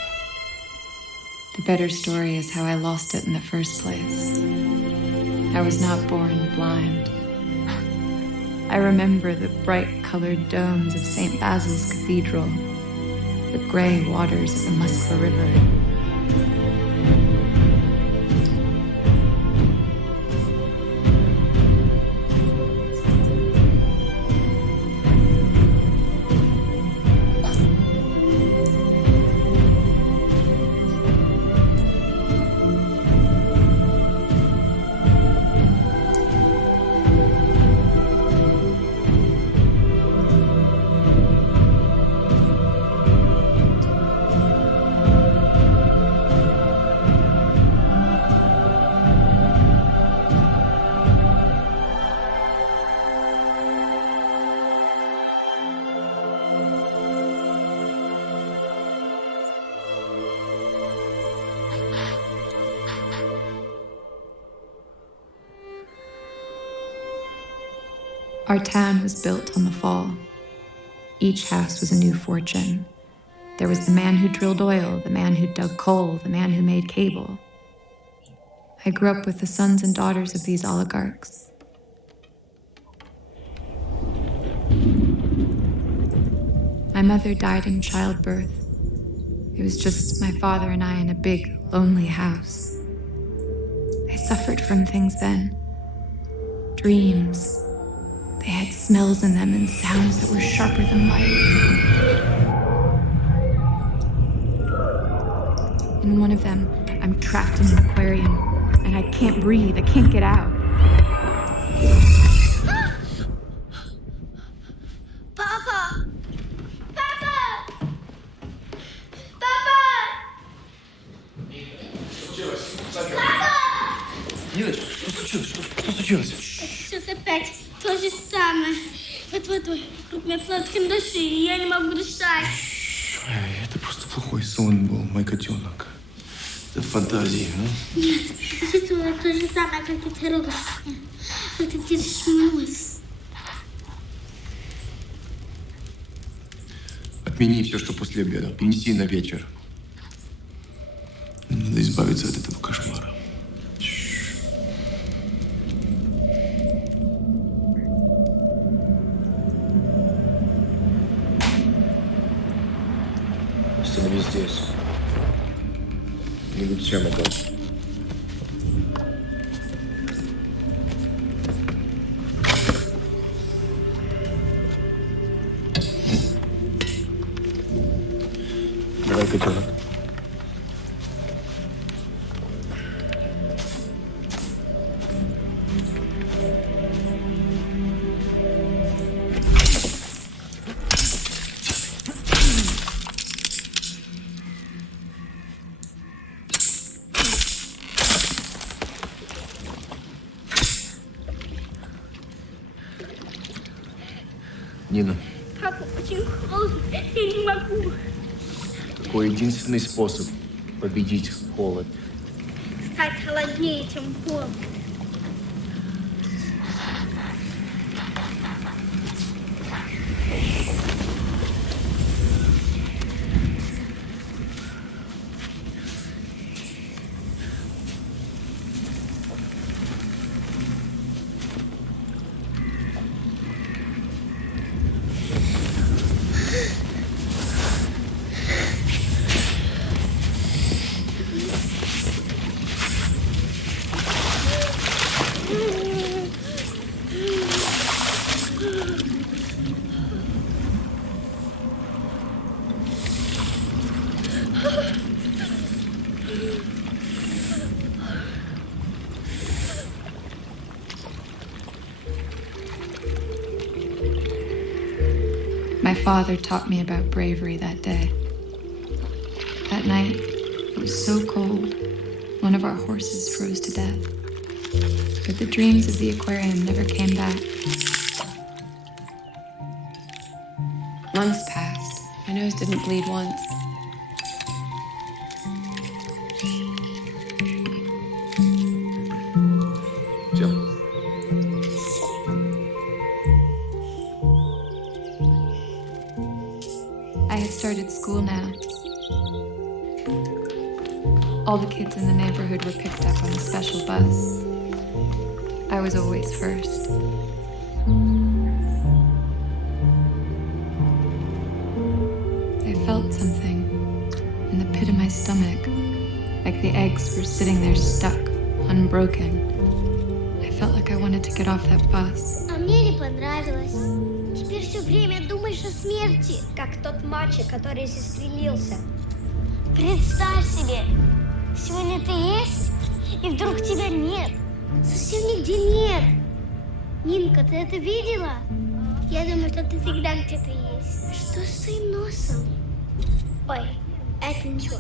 The better story is how I lost it in the first place. I was not born blind. I remember the bright-colored domes of St. Basil's Cathedral, the gray waters of the Moskva River. Our town was built on the fall. Each house was a new fortune. There was the man who drilled oil, the man who dug coal, the man who made cable. I grew up with the sons and daughters of these oligarchs. My mother died in childbirth. It was just my father and I in a big, lonely house. I suffered from things then. Dreams. They had smells in them and sounds that were sharper than light. In one of them, I'm trapped in an aquarium, and I can't breathe, I can't get out. Papa! Papa! Papa! Папа! Девочка, что случилось? Что случилось? Сейчас опять то же самое. Вот водой. Крупная платка на шее, и я не могу дышать. Это просто плохой сон был, мой котенок. Это фантазии, ну? Нет, чувствую то же самое, как и ты ругаешь меня. Как ты держишь мой нос. Отмени все, что после обеда. Перенеси на вечер. Надо избавиться от этого кошмара. Остановись здесь. Не будь чем это. Давай, котенок. Нина, Папа, очень холодно. Я не могу. такой единственный способ победить холод. Стать холоднее, чем пол. My father taught me about bravery that day. That night, it was so cold, one of our horses froze to death. But the dreams of the aquarium never came back. Months passed. My nose didn't bleed once. Все. I had started school now. All the kids in the neighborhood were picked up on a special bus. I was always first. I felt something in the pit of my stomach, like the eggs were sitting there stuck, unbroken. I felt like I wanted to get off that bus. А мне не понравилось. Теперь все время думаешь о смерти, как тот мальчик, который застрелился. Представь себе, сегодня ты есть, и вдруг тебя нет. Совсем нигде нет. Нинка, ты это видела? Я думаю, что ты всегда где-то есть. Что с твоим носом? Ой, это ничего.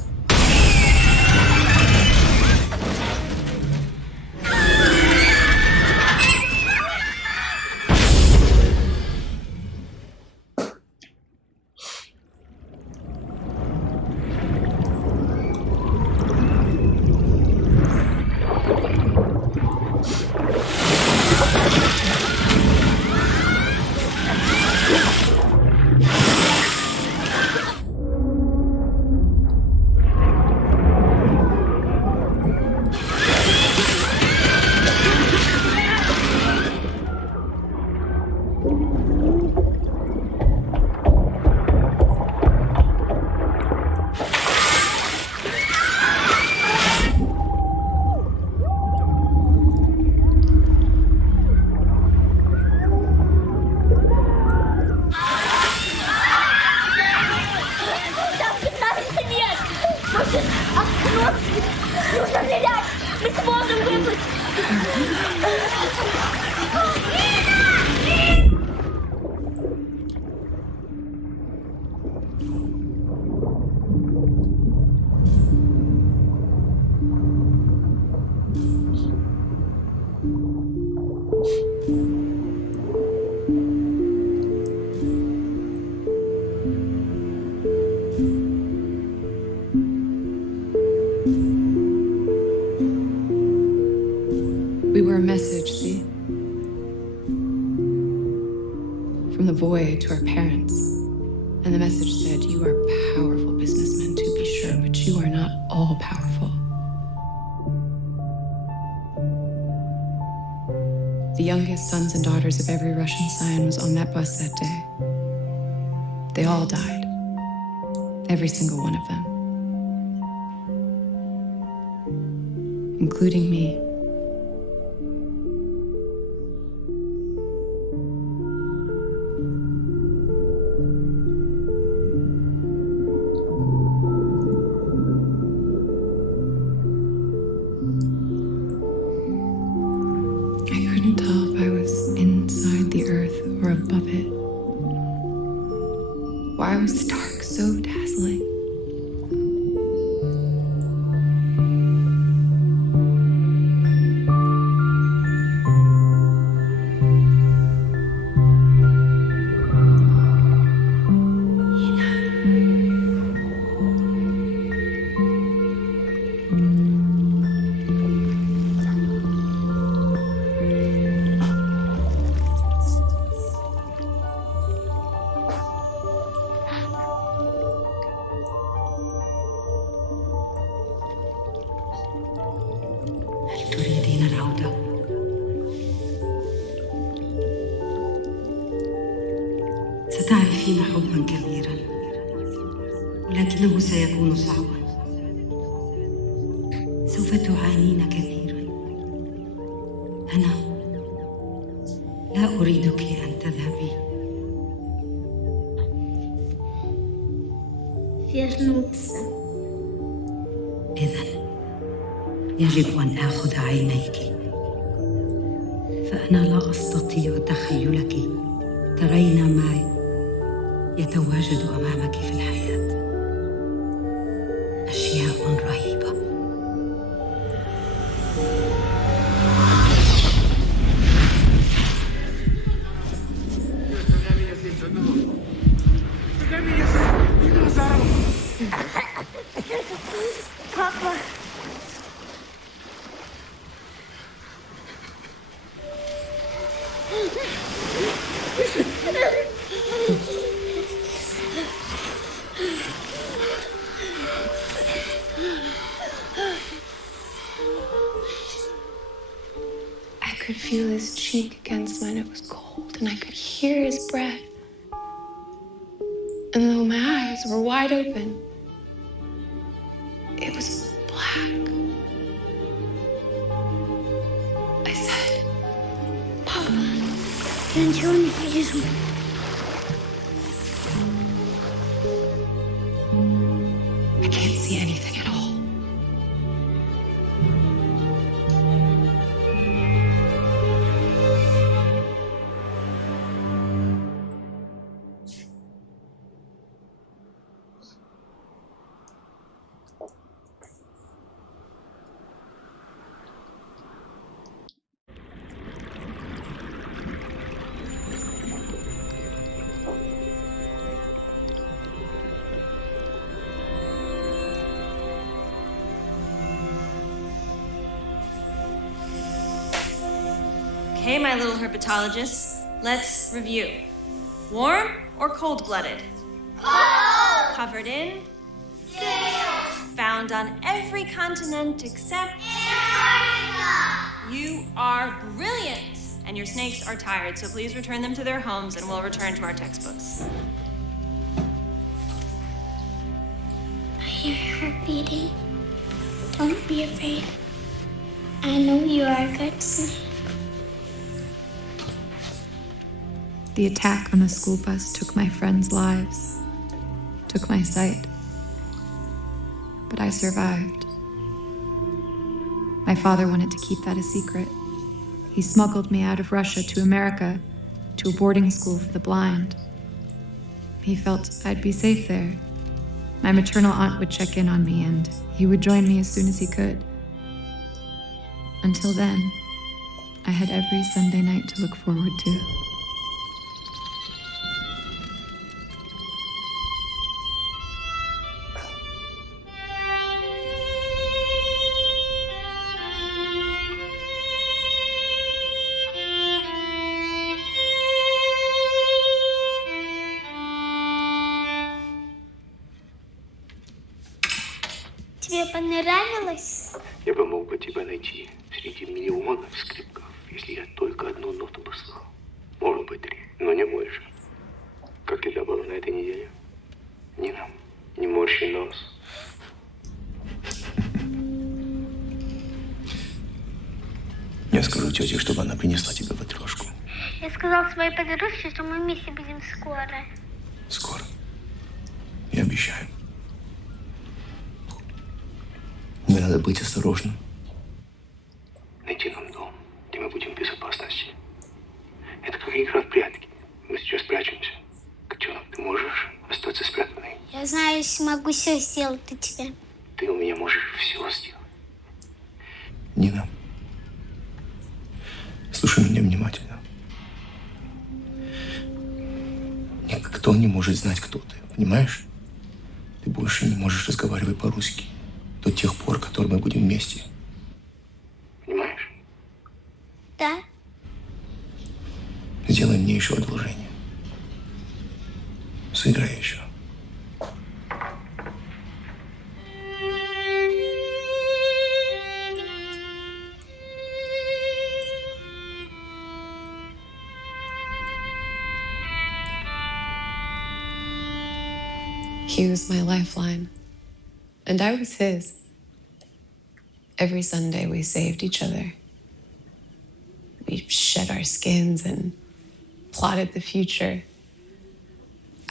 We were a message, see? From the boy to our parents. And the message said, you are powerful businessmen, to be sure, but you are not all powerful. The youngest sons and daughters of every Russian scion was on that bus that day. They all died. Every single one of them. Including me. Why was the dark so dazzling? تريدين العودة؟ ستعرفين حبا كبيرا، ولكنه سيكون صعبا. سوف تعانين كثيرا. أنا لا أريدك أن تذهبي. Вернуться. إذن يجب أن آخذ عينيك، فأنا لا أستطيع تخيلك ترين ما يتواجد أمامك في الحياة. أشياء رهيبة. Папа. I could feel his cheek against mine. It was cold, and I could hear his breath. And though my eyes were wide open, it was black. I said, Papa. Я ничего не вижу. I can't see anything at all. Okay, my little herpetologists, let's review. Warm or cold-blooded? Cold. Covered in? Scales. Found on every continent except? Antarctica. You are brilliant! And your snakes are tired, so please return them to their homes and we'll return to our textbooks. I hear her beating. Don't be afraid. I know you are a good snake. The attack on the school bus took my friends' lives, took my sight. But I survived. My father wanted to keep that a secret. He smuggled me out of Russia to America, to a boarding school for the blind. He felt I'd be safe there. My maternal aunt would check in on me, and he would join me as soon as he could. Until then, I had every Sunday night to look forward to. Тебе понравилось? Я бы мог бы тебя найти среди миллионов скрипков, если я только одну ноту бы слышал. Может быть, 3, но не больше. Как еда была на этой неделе? Нина, не морщи нос. Я скажу тете, чтобы она принесла тебе ватрушку. Я сказал своей подружке, что мы вместе будем скоро. Скоро. Я обещаю. Мне надо быть осторожным. Найти нам дом, где мы будем в безопасности. Это как игра в прятки. Мы сейчас прячемся. Котенок, ты можешь остаться спрятанной? Я знаю, смогу все сделать для тебя. Ты у меня можешь все сделать. Нина, слушай меня внимательно. Никто не может знать, кто ты, понимаешь? Ты больше не можешь разговаривать по-русски до тех пор, которые мы будем вместе. Понимаешь? Да. Сделай мне еще одолжение. Сыграй еще. He was my lifeline, and I was his. Every Sunday, we saved each other. We shed our skins and plotted the future.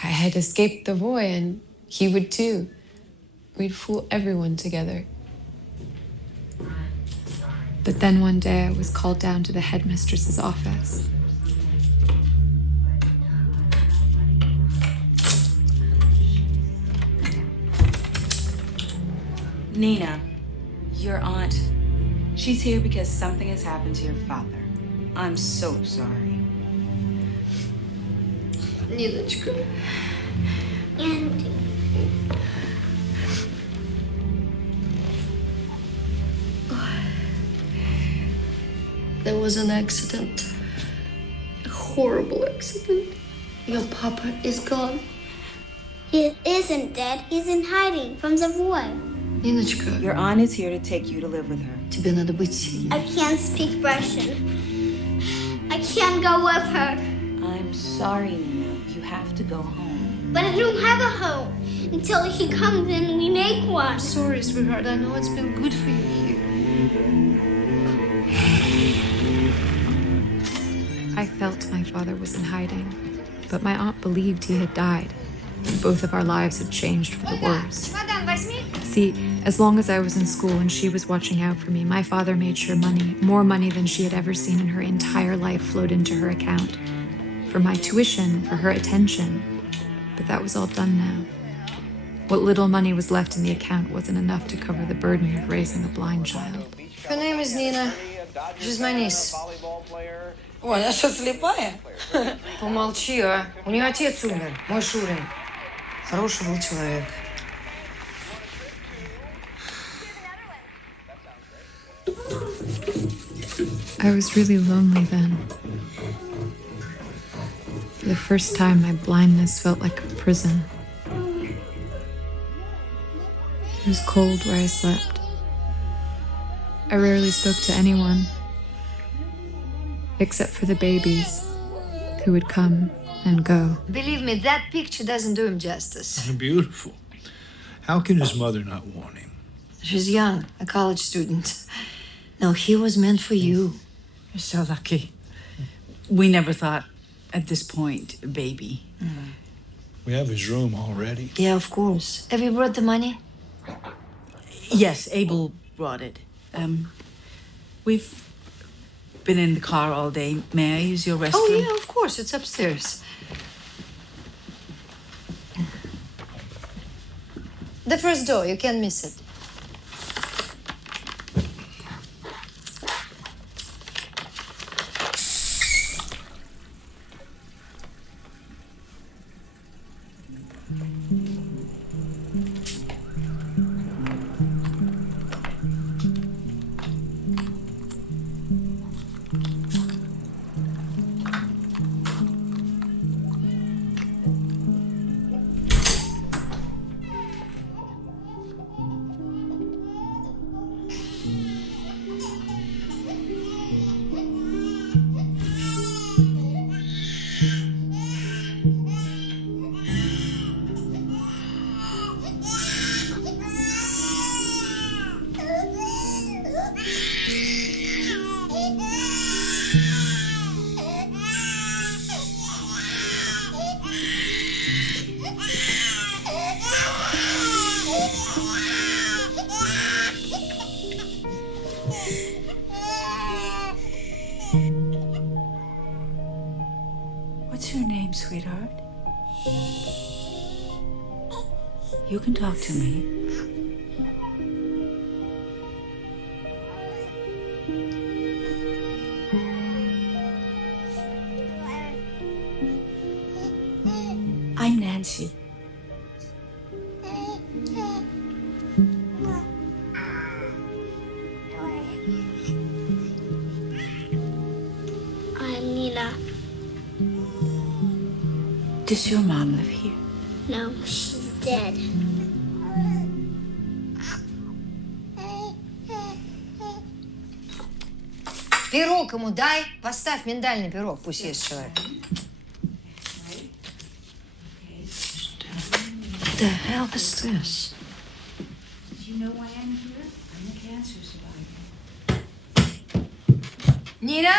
I had escaped the boy, and he would too. We'd fool everyone together. But then one day, I was called down to the headmistress's office. Nina, your aunt, she's here because something has happened to your father. I'm so sorry. Ниночка. Auntie. There was an accident. A horrible accident. Your papa is gone. He isn't dead. He's in hiding from the boy. Ниночка. Your aunt is here to take you to live with her. Тебе надо быть сильной. I can't speak Russian. I can't go with her. I'm sorry, Nina. You have to go home. But I don't have a home until he comes and we make one. I'm sorry, sweetheart. I know it's been good for you here. I felt my father was in hiding, but my aunt believed he had died. Both of our lives had changed for the worse. See, as long as I was in school and she was watching out for me, my father made sure more money than she had ever seen in her entire life, flowed into her account. For my tuition, for her attention. But that was all done now. What little money was left in the account wasn't enough to cover the burden of raising a blind child. Her name is Nina. She's my niece. Ой, она что, слепая? Помолчи, а. У нее отец умер, мой Шурин. Хороший был человек. I was really lonely then. For the first time, my blindness felt like a prison. It was cold where I slept. I rarely spoke to anyone, except for the babies who would come and go. Believe me, that picture doesn't do him justice. Beautiful. How can his mother not want him? She's young, a college student. No, he was meant for you. You're so lucky. We never thought at this point a baby. We have his room already. Yeah, of course. Have you brought the money? Yes, Abel brought it. We've been in the car all day. May I use your restroom? Oh, yeah, of course. It's upstairs. The first door. You can't miss it. What's your name, sweetheart? You can talk to me. I'm Nancy. I'm Nina. Does your mom live here? No, she's dead. Пирог ему дай. Поставь миндальный пирог. Пусть ест человек. the hell is this? Do you know why I'm here? I'm a cancer survivor. Nina?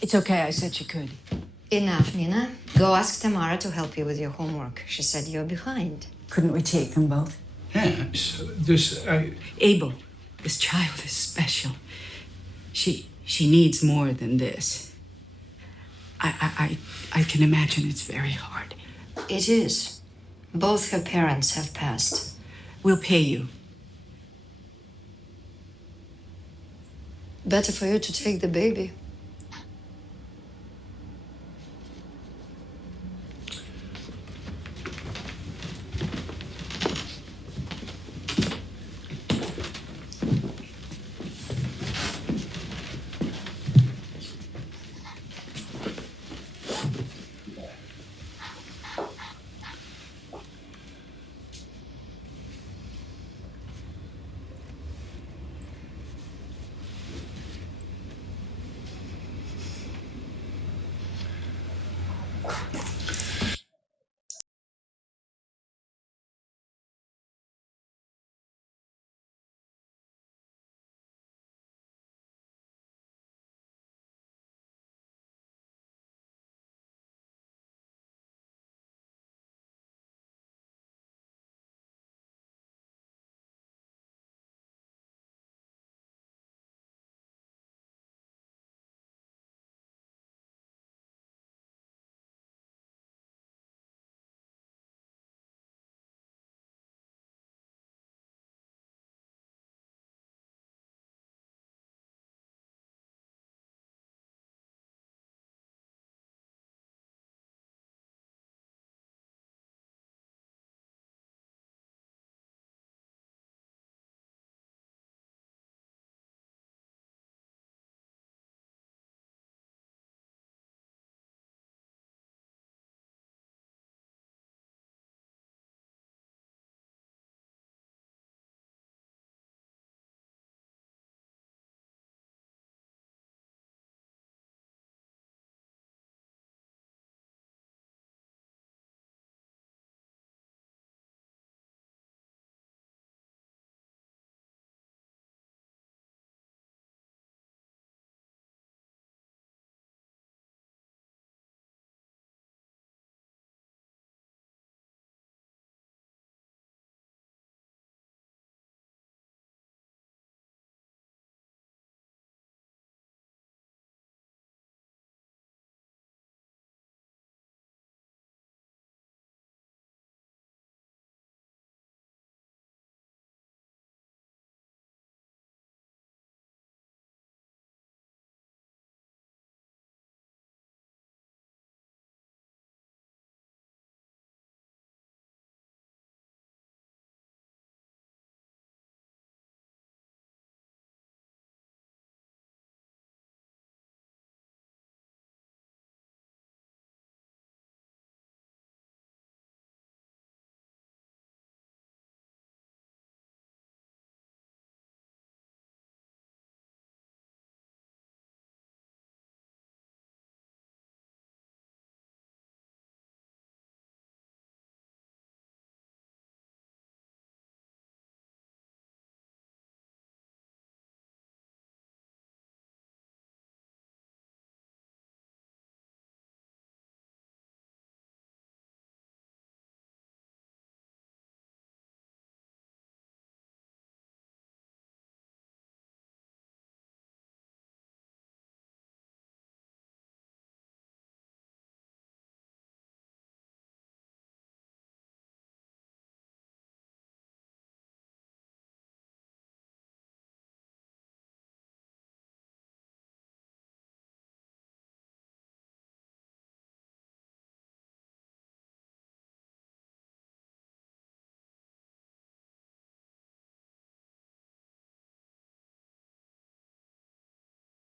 It's okay, I said she could. Enough, Nina. Go ask Tamara to help you with your homework. She said you're behind. Couldn't we take them both? Yes, Abel, this child is special. She needs more than this. I can imagine it's very hard. It is. Both her parents have passed. We'll pay you. Better for you to take the baby.